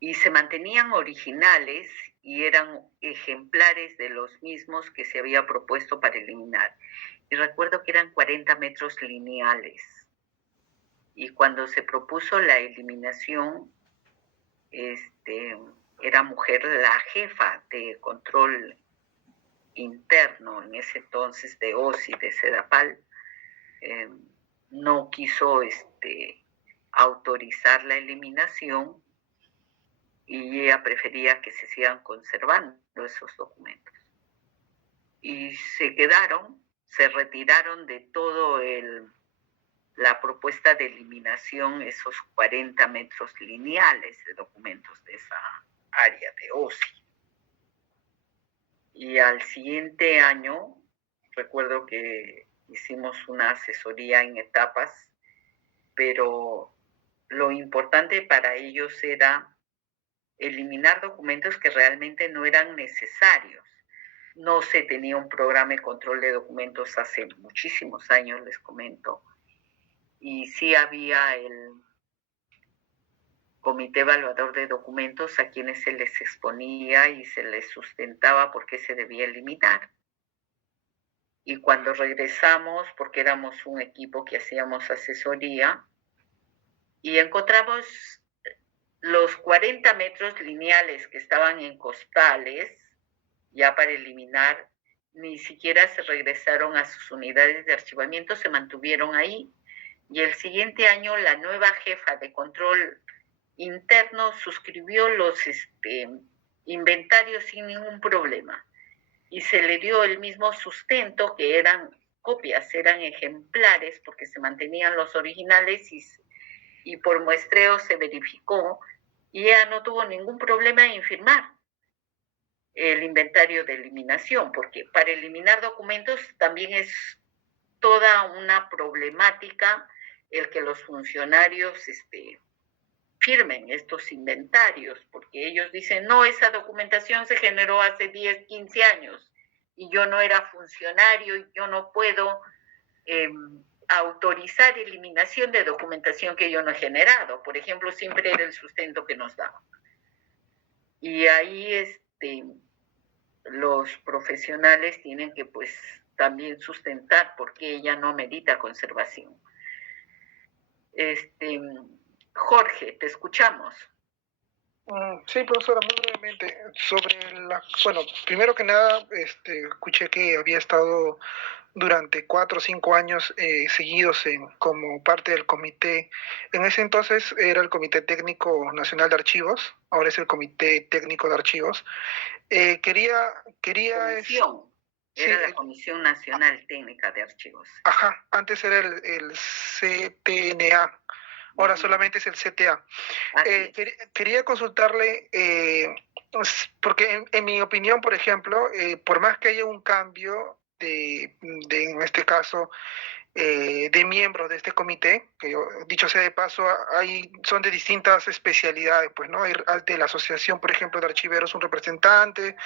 Y se mantenían originales y eran ejemplares de los mismos que se había propuesto para eliminar. Y recuerdo que eran 40 metros lineales. Y cuando se propuso la eliminación, era mujer la jefa de control interno en ese entonces de OSI, de Sedapal, no quiso autorizar la eliminación y ella prefería que se sigan conservando esos documentos. Y se retiraron de todo la propuesta de eliminación, esos 40 metros lineales de documentos de esa área de OSI. Y al siguiente año, recuerdo que hicimos una asesoría en etapas, pero lo importante para ellos era eliminar documentos que realmente no eran necesarios. No se tenía un programa de control de documentos hace muchísimos años, les comento. Y sí había el comité evaluador de documentos a quienes se les exponía y se les sustentaba por qué se debía eliminar. Y cuando regresamos, porque éramos un equipo que hacíamos asesoría, y encontramos los 40 metros lineales que estaban en costales, ya para eliminar, ni siquiera se regresaron a sus unidades de archivamiento, se mantuvieron ahí. Y el siguiente año la nueva jefa de control interno suscribió los inventarios sin ningún problema. Y se le dio el mismo sustento, que eran copias, eran ejemplares, porque se mantenían los originales y por muestreo se verificó, y ella no tuvo ningún problema en firmar el inventario de eliminación, porque para eliminar documentos también es toda una problemática el que los funcionarios firmen estos inventarios, porque ellos dicen, no, esa documentación se generó hace 10, 15 años y yo no era funcionario y yo no puedo autorizar eliminación de documentación que yo no he generado. Por ejemplo, siempre era el sustento que nos daban. Y ahí los profesionales tienen que pues también sustentar por qué ella no medita conservación. Jorge, te escuchamos. Sí, profesora, muy brevemente. Bueno, primero que nada, escuché que había estado durante 4 o 5 años seguidos como parte del comité. En ese entonces era el Comité Técnico Nacional de Archivos, ahora es el Comité Técnico de Archivos. Comisión. Era la Comisión Nacional Técnica de Archivos. Ajá, antes era el CTNA. Ahora solamente es el CTA. Quería consultarle, porque en mi opinión, por ejemplo, por más que haya un cambio en este caso, de miembros de este comité, que dicho sea de paso, son de distintas especialidades, pues, ¿no? Hay de la asociación, por ejemplo, de archiveros un representante,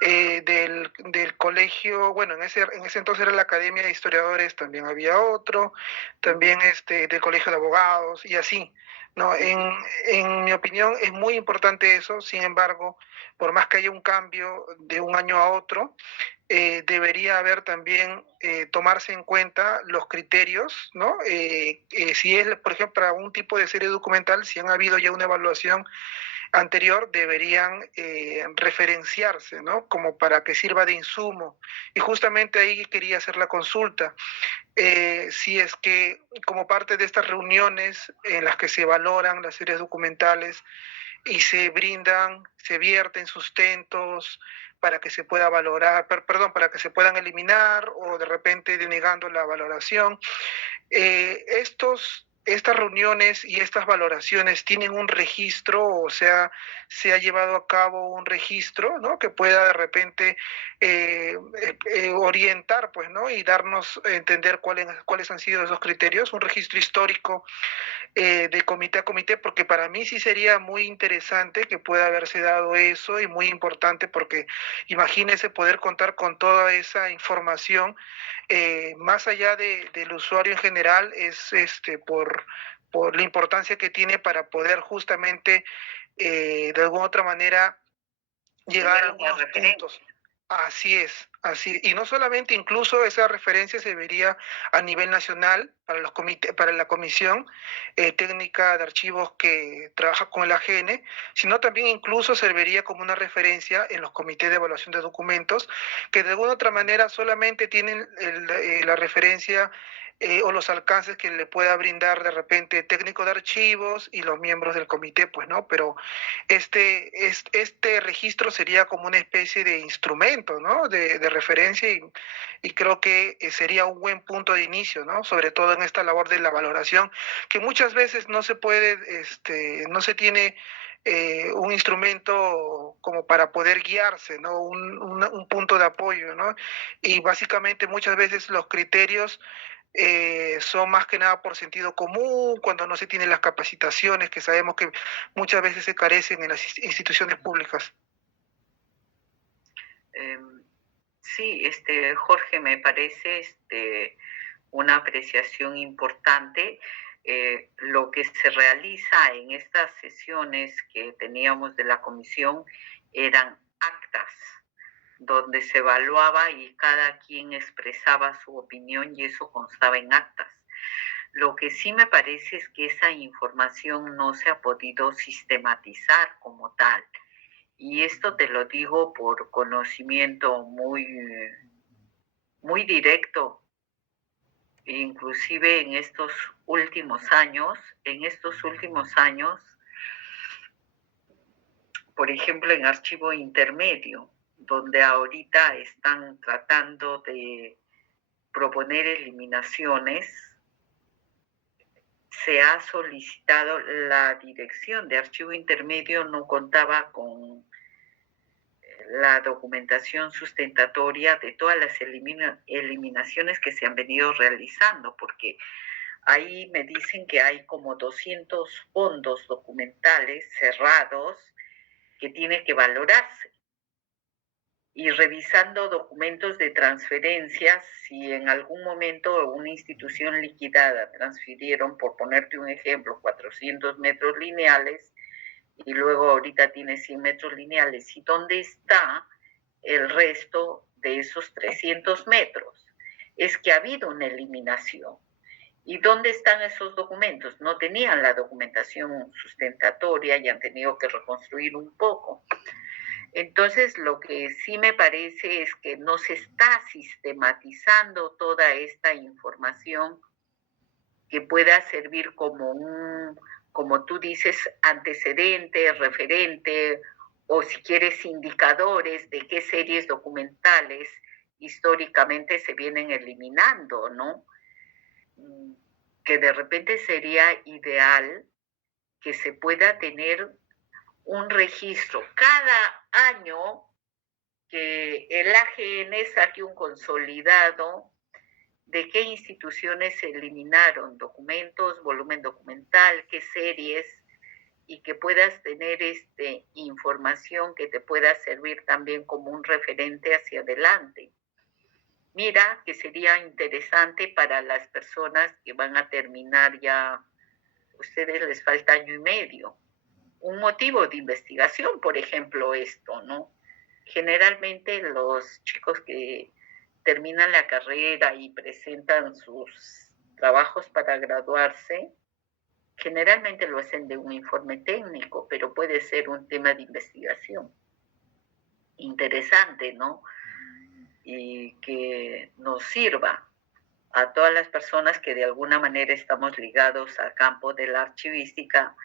del colegio, bueno, en ese entonces era la Academia de Historiadores, también había otro, también del colegio de abogados y así, ¿no? En mi opinión es muy importante eso, sin embargo, por más que haya un cambio de un año a otro, debería haber también tomarse en cuenta los criterios, ¿no? Si es, por ejemplo, para un tipo de serie documental, si han habido ya una evaluación anterior, deberían referenciarse, ¿no? Como para que sirva de insumo. Y justamente ahí quería hacer la consulta. Si es que como parte de estas reuniones en las que se valoran las series documentales, y se vierten sustentos para que se pueda valorar, para que se puedan eliminar o de repente denegando la valoración. Estas reuniones y estas valoraciones tienen un registro, o sea, se ha llevado a cabo un registro, ¿no? Que pueda de repente orientar, pues, ¿no? Y darnos a entender cuáles han sido esos criterios, un registro histórico de comité a comité, porque para mí sí sería muy interesante que pueda haberse dado eso y muy importante porque imagínese poder contar con toda esa información, más allá del usuario en general, es por la importancia que tiene para poder justamente de alguna otra manera llegar a algunos puntos. Así es, así. Y no solamente, incluso esa referencia se vería a nivel nacional para los para la Comisión Técnica de Archivos que trabaja con el AGN, sino también incluso serviría como una referencia en los comités de evaluación de documentos, que de alguna otra manera solamente tienen la referencia o los alcances que le pueda brindar de repente técnico de archivos y los miembros del comité, pues, ¿no? Pero este registro sería como una especie de instrumento, ¿no? De referencia y creo que sería un buen punto de inicio, ¿no? Sobre todo en esta labor de la valoración, que muchas veces no se puede, no se tiene un instrumento como para poder guiarse, ¿no? Un punto de apoyo, ¿no? Y básicamente muchas veces los criterios son más que nada por sentido común, cuando no se tienen las capacitaciones que sabemos que muchas veces se carecen en las instituciones públicas. Sí, Jorge, me parece una apreciación importante. Lo que se realiza en estas sesiones que teníamos de la comisión eran actas donde se evaluaba y cada quien expresaba su opinión y eso constaba en actas. Lo que sí me parece es que esa información no se ha podido sistematizar como tal. Y esto te lo digo por conocimiento muy directo, inclusive en estos últimos años, por ejemplo, en archivo intermedio, donde ahorita están tratando de proponer eliminaciones, se ha solicitado, la dirección de archivo intermedio no contaba con la documentación sustentatoria de todas las eliminaciones que se han venido realizando, porque ahí me dicen que hay como 200 fondos documentales cerrados que tiene que valorarse. Y revisando documentos de transferencias, si en algún momento una institución liquidada transfirieron, por ponerte un ejemplo, 400 metros lineales, y luego ahorita tiene 100 metros lineales, ¿y dónde está el resto de esos 300 metros? Es que ha habido una eliminación. ¿Y dónde están esos documentos? No tenían la documentación sustentatoria y han tenido que reconstruir un poco. Entonces, lo que sí me parece es que no se está sistematizando toda esta información que pueda servir como como tú dices, antecedente, referente, o si quieres indicadores de qué series documentales históricamente se vienen eliminando, ¿no? Que de repente sería ideal que se pueda tener un registro cada año, que el AGN saque un consolidado de qué instituciones se eliminaron documentos, volumen documental, qué series, y que puedas tener información que te pueda servir también como un referente hacia adelante. Mira que sería interesante para las personas que van a terminar ya, a ustedes les falta año y medio, un motivo de investigación, por ejemplo, esto, ¿no? Generalmente los chicos que terminan la carrera y presentan sus trabajos para graduarse, generalmente lo hacen de un informe técnico, pero puede ser un tema de investigación interesante, ¿no? Y que nos sirva a todas las personas que de alguna manera estamos ligados al campo de la archivística,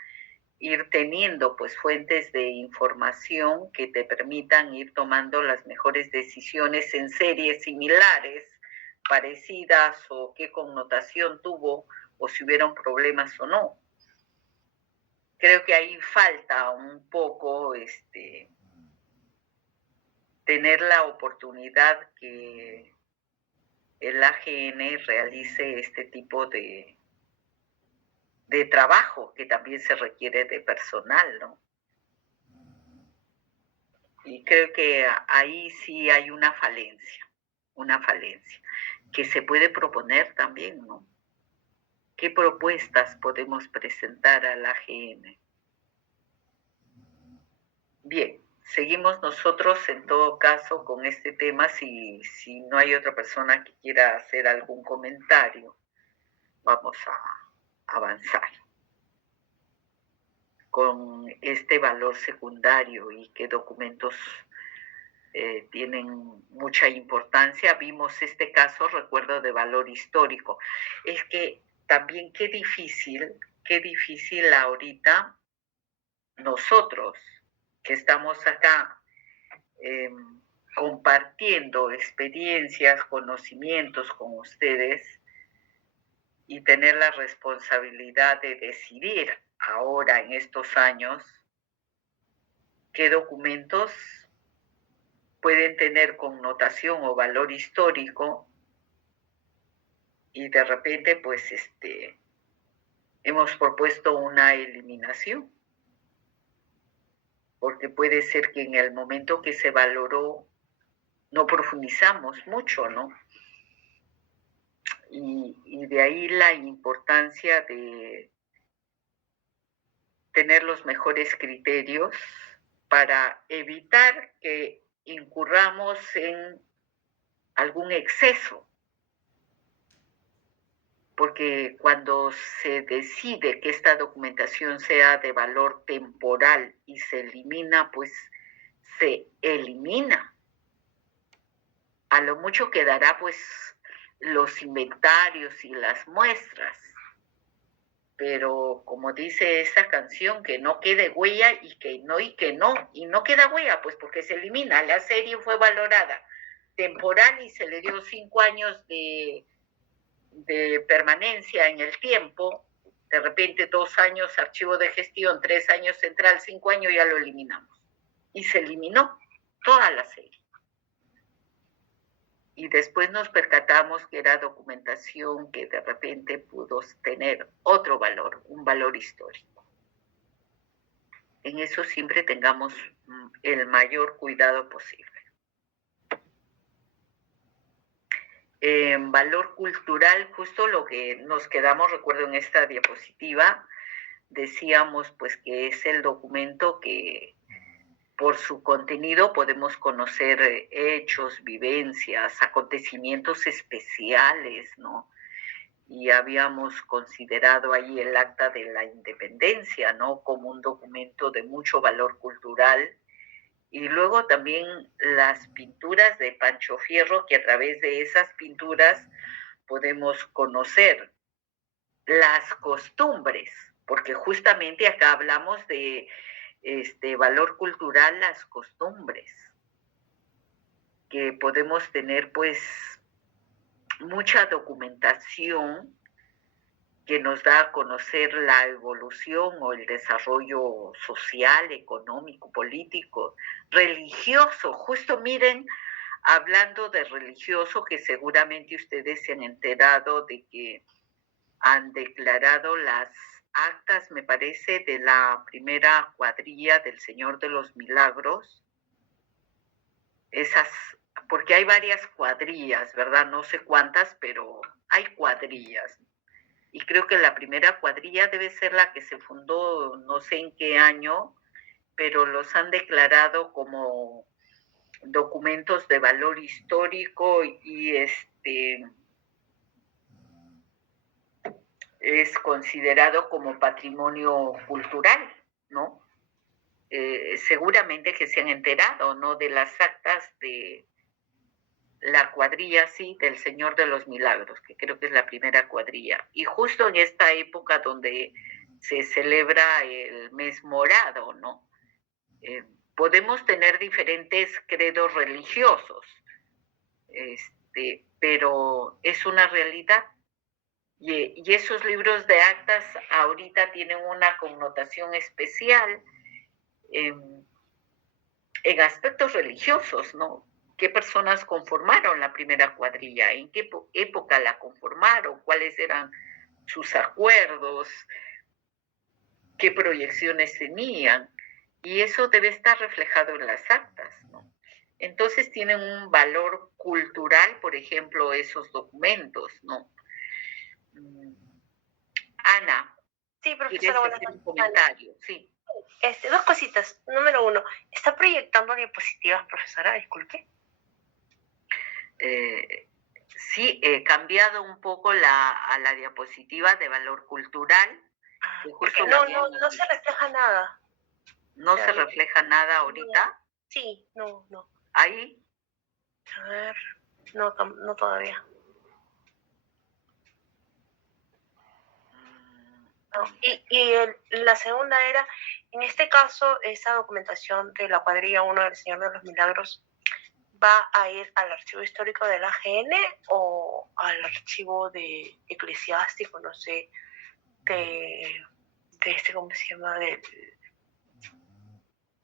ir teniendo pues fuentes de información que te permitan ir tomando las mejores decisiones en series similares, parecidas, o qué connotación tuvo, o si hubieron problemas o no. Creo que ahí falta un poco tener la oportunidad que el AGN realice este tipo de trabajo, que también se requiere de personal, ¿no? Y creo que ahí sí hay una falencia, que se puede proponer también, ¿no? ¿Qué propuestas podemos presentar al AGN? Bien, seguimos nosotros en todo caso con este tema, si no hay otra persona que quiera hacer algún comentario, vamos a avanzar con este valor secundario y qué documentos tienen mucha importancia. Vimos este caso, recuerdo, de valor histórico. Es que también qué difícil ahorita nosotros que estamos acá compartiendo experiencias, conocimientos con ustedes, y tener la responsabilidad de decidir ahora en estos años qué documentos pueden tener connotación o valor histórico, y de repente pues hemos propuesto una eliminación, porque puede ser que en el momento que se valoró no profundizamos mucho, ¿no? Y de ahí la importancia de tener los mejores criterios para evitar que incurramos en algún exceso, porque cuando se decide que esta documentación sea de valor temporal y se elimina, pues se elimina. A lo mucho quedará pues los inventarios y las muestras, pero como dice esta canción, que no quede huella y no queda huella, pues porque se elimina. La serie fue valorada temporal y se le dio 5 años de permanencia en el tiempo. De repente 2 años archivo de gestión, 3 años central, 5 años ya lo eliminamos. Y se eliminó toda la serie. Y después nos percatamos que era documentación que de repente pudo tener otro valor, un valor histórico. En eso siempre tengamos el mayor cuidado posible. En valor cultural, justo lo que nos quedamos, recuerdo en esta diapositiva, decíamos pues que es el documento que por su contenido podemos conocer hechos, vivencias, acontecimientos especiales, ¿no? Y habíamos considerado ahí el Acta de la Independencia, ¿no? Como un documento de mucho valor cultural. Y luego también las pinturas de Pancho Fierro, que a través de esas pinturas podemos conocer las costumbres, porque justamente acá hablamos de valor cultural, las costumbres, que podemos tener pues mucha documentación que nos da a conocer la evolución o el desarrollo social, económico, político, religioso. Justo miren, hablando de religioso, que seguramente ustedes se han enterado de que han declarado las actas, me parece, de la primera cuadrilla del Señor de los Milagros. Esas, porque hay varias cuadrillas, ¿verdad? No sé cuántas, pero hay cuadrillas. Y creo que la primera cuadrilla debe ser la que se fundó, no sé en qué año, pero los han declarado como documentos de valor histórico y es considerado como patrimonio cultural, ¿no? Seguramente que se han enterado, ¿no? De las actas de la cuadrilla, sí, del Señor de los Milagros, que creo que es la primera cuadrilla. Y justo en esta época donde se celebra el mes morado, ¿no? Podemos tener diferentes credos religiosos, pero es una realidad. Y esos libros de actas ahorita tienen una connotación especial en aspectos religiosos, ¿no? ¿Qué personas conformaron la primera cuadrilla? ¿En qué época la conformaron? ¿Cuáles eran sus acuerdos? ¿Qué proyecciones tenían? Y eso debe estar reflejado en las actas, ¿no? Entonces tienen un valor cultural, por ejemplo, esos documentos, ¿no? Ana, sí, profesora, ¿quieres hacer un comentario? Sí. Dos cositas. Número 1, ¿está proyectando diapositivas, profesora? Disculpe. Sí, he cambiado un poco a la diapositiva de valor cultural. Porque no se refleja nada. ¿No se refleja nada ahorita? Sí, no. ¿Ahí? A ver, no todavía. No. Y la segunda era, en este caso, esa documentación de la cuadrilla 1 del Señor de los Milagros, ¿va a ir al archivo histórico de la AGN o al archivo eclesiástico, no sé, de ¿cómo se llama? De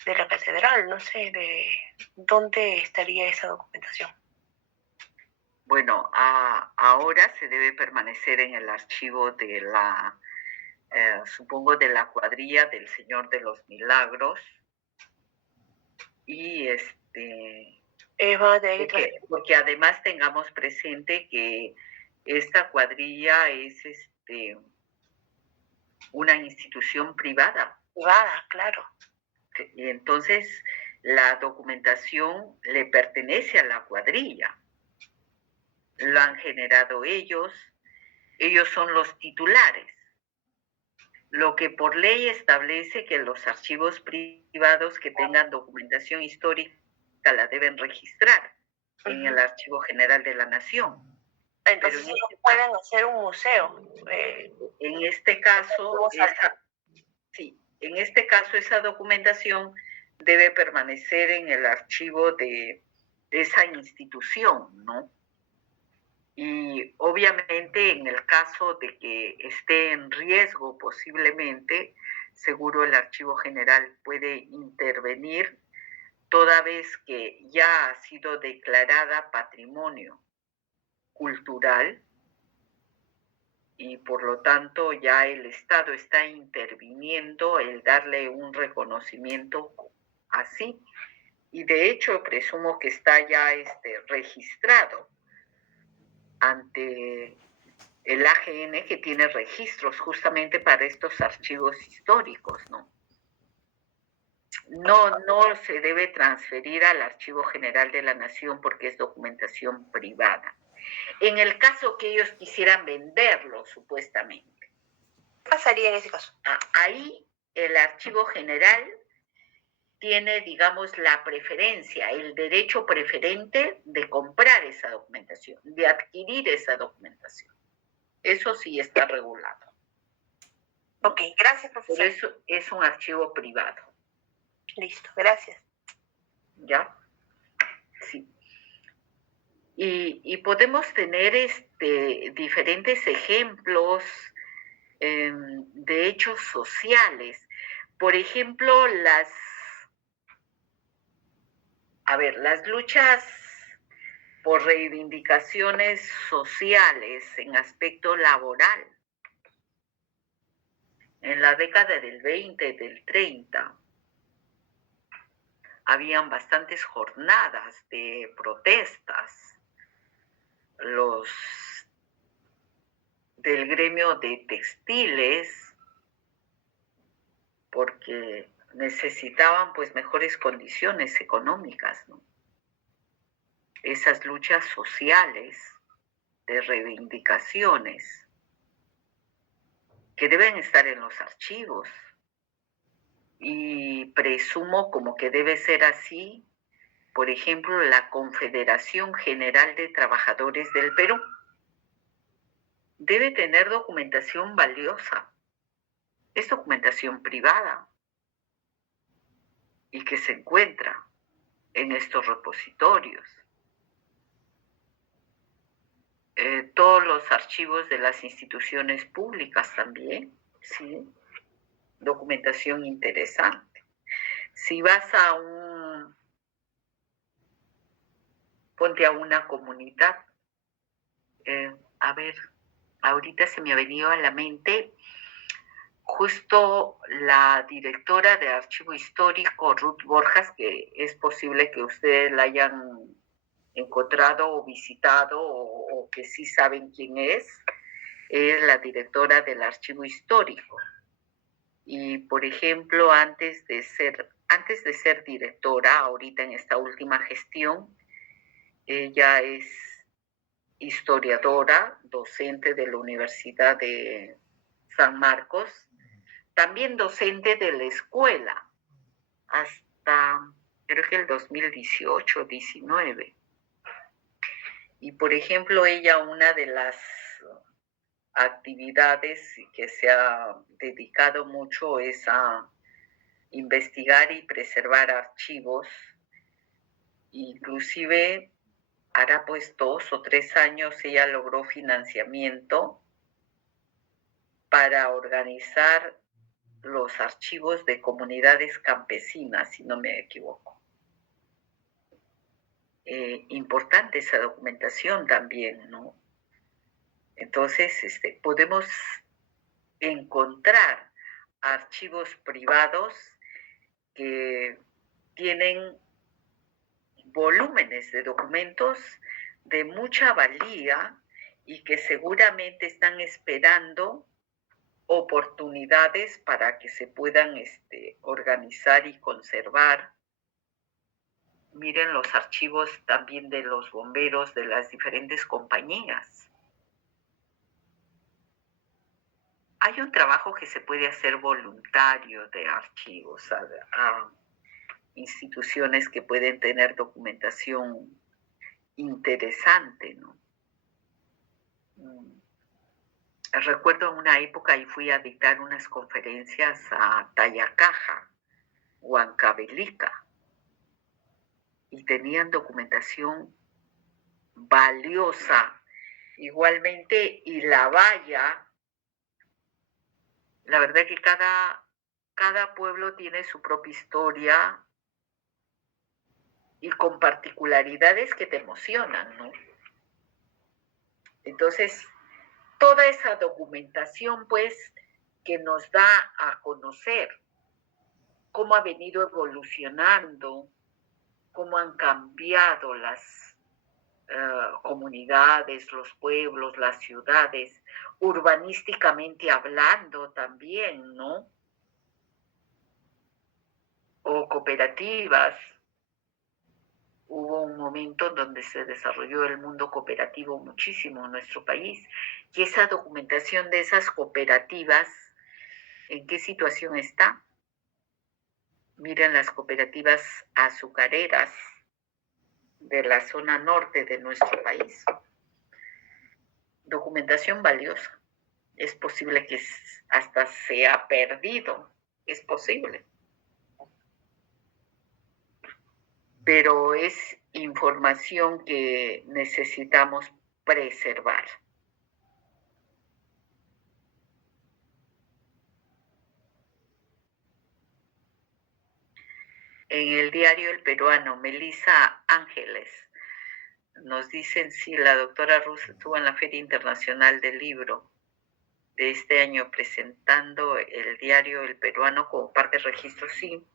la catedral, no sé, de dónde estaría esa documentación? Bueno, ahora se debe permanecer en el archivo de supongo, de la cuadrilla del Señor de los Milagros. Y porque además tengamos presente que esta cuadrilla es una institución privada. Privada, claro. Y entonces la documentación le pertenece a la cuadrilla. Lo han generado ellos son los titulares. Lo que por ley establece que los archivos privados que tengan documentación histórica la deben registrar en el Archivo General de la Nación. Entonces pueden hacer un museo. En este caso, esa documentación debe permanecer en el archivo de esa institución, ¿no? Y obviamente en el caso de que esté en riesgo posiblemente, seguro el Archivo General puede intervenir toda vez que ya ha sido declarada patrimonio cultural y por lo tanto ya el Estado está interviniendo el darle un reconocimiento así. Y de hecho presumo que está ya registrado ante el AGN, que tiene registros justamente para estos archivos históricos, ¿no? No se debe transferir al Archivo General de la Nación porque es documentación privada. En el caso que ellos quisieran venderlo, supuestamente. ¿Qué pasaría en ese caso? Ahí el Archivo General tiene, digamos, la preferencia, el derecho preferente de comprar esa documentación, de adquirir esa documentación. Eso sí está regulado. Ok, gracias, profesor. Por eso es un archivo privado. Listo, gracias. ¿Ya? Sí. Y podemos tener diferentes ejemplos de hechos sociales. Por ejemplo, las luchas por reivindicaciones sociales en aspecto laboral. En la década del 20, del 30, habían bastantes jornadas de protestas. Los del gremio de textiles, porque necesitaban pues mejores condiciones económicas, ¿no? Esas luchas sociales de reivindicaciones que deben estar en los archivos. Y presumo como que debe ser así, por ejemplo, la Confederación General de Trabajadores del Perú. Debe tener documentación valiosa es documentación privada y que se encuentra en estos repositorios. Todos los archivos de las instituciones públicas también, ¿sí? Documentación interesante. Si vas ponte a una comunidad, a ver, ahorita se me ha venido a la mente justo la directora de Archivo Histórico, Ruth Borjas, que es posible que ustedes la hayan encontrado o visitado o que sí saben quién es la directora del Archivo Histórico. Y, por ejemplo, antes de ser directora, ahorita en esta última gestión, ella es historiadora, docente de la Universidad de San Marcos, también docente de la escuela, hasta creo que el 2018-19. Y, por ejemplo, ella, una de las actividades que se ha dedicado mucho es a investigar y preservar archivos. Inclusive, hará pues 2 o 3 años ella logró financiamiento para organizar los archivos de comunidades campesinas, si no me equivoco. Importante esa documentación también, ¿no? Entonces, podemos encontrar archivos privados que tienen volúmenes de documentos de mucha valía y que seguramente están esperando oportunidades para que se puedan organizar y conservar. Miren los archivos también de los bomberos de las diferentes compañías. Hay un trabajo que se puede hacer voluntario de archivos a instituciones que pueden tener documentación interesante, ¿no? Recuerdo en una época y fui a dictar unas conferencias a Tayacaja, Huancavelica, y tenían documentación valiosa. Igualmente, y La Valla, la verdad que cada pueblo tiene su propia historia y con particularidades que te emocionan, ¿no? Entonces, toda esa documentación, pues, que nos da a conocer cómo ha venido evolucionando, cómo han cambiado las comunidades, los pueblos, las ciudades, urbanísticamente hablando también, ¿no? O cooperativas. Hubo un momento donde se desarrolló el mundo cooperativo muchísimo en nuestro país, y esa documentación de esas cooperativas, ¿en qué situación está? Miren las cooperativas azucareras de la zona norte de nuestro país. Documentación valiosa. Es posible que hasta se ha perdido, es posible. Pero es información que necesitamos preservar. En el diario El Peruano, Melissa Ángeles nos dicen, sí, la doctora Ruz estuvo en la Feria Internacional del Libro de este año presentando el diario El Peruano como parte del registro, sí.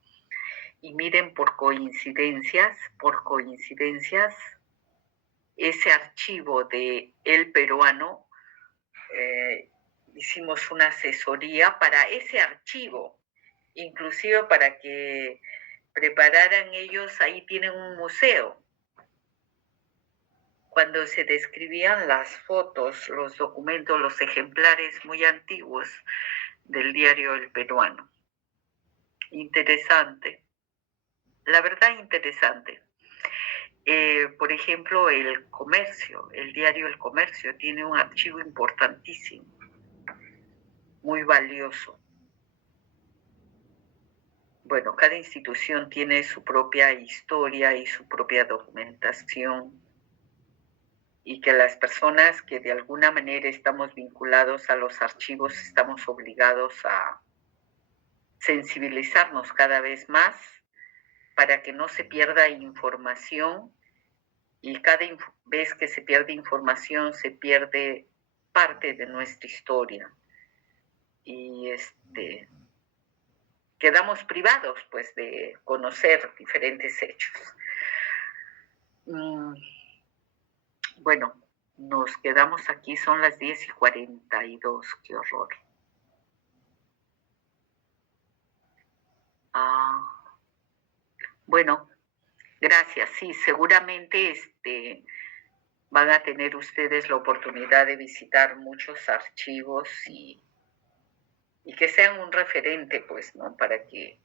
Y miren, por coincidencias, ese archivo de El Peruano, hicimos una asesoría para ese archivo, inclusive para que prepararan ellos, ahí tienen un museo. Cuando se describían las fotos, los documentos, los ejemplares muy antiguos del diario El Peruano. Interesante. La verdad, interesante. Por ejemplo, El Comercio, el diario El Comercio, tiene un archivo importantísimo, muy valioso. bueno, cada institución tiene su propia historia y su propia documentación, y que las personas que de alguna manera estamos vinculados a los archivos estamos obligados a sensibilizarnos cada vez más para que no se pierda información, y cada vez que se pierde información se pierde parte de nuestra historia y quedamos privados pues de conocer diferentes hechos. Bueno, nos quedamos aquí, son las 10:42, qué horror. Bueno, gracias. Sí, seguramente van a tener ustedes la oportunidad de visitar muchos archivos y que sean un referente, pues, ¿no? Para que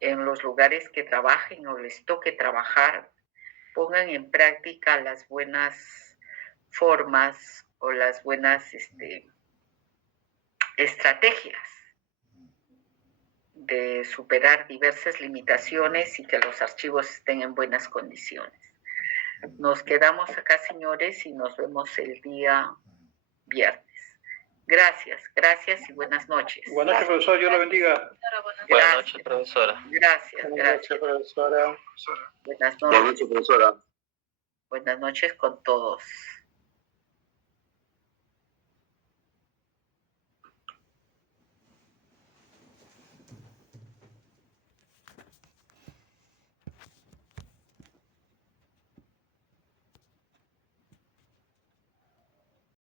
en los lugares que trabajen o les toque trabajar, pongan en práctica las buenas formas o las buenas estrategias de superar diversas limitaciones y que los archivos estén en buenas condiciones. Nos quedamos acá, señores, y nos vemos el día viernes. Gracias, gracias y buenas noches. Buenas noches, profesor. Dios lo bendiga. Buenas noches, profesora. Gracias, Buenas noches, profesora. Buenas Buenas noches. noches, profesora. Buenas noches con todos.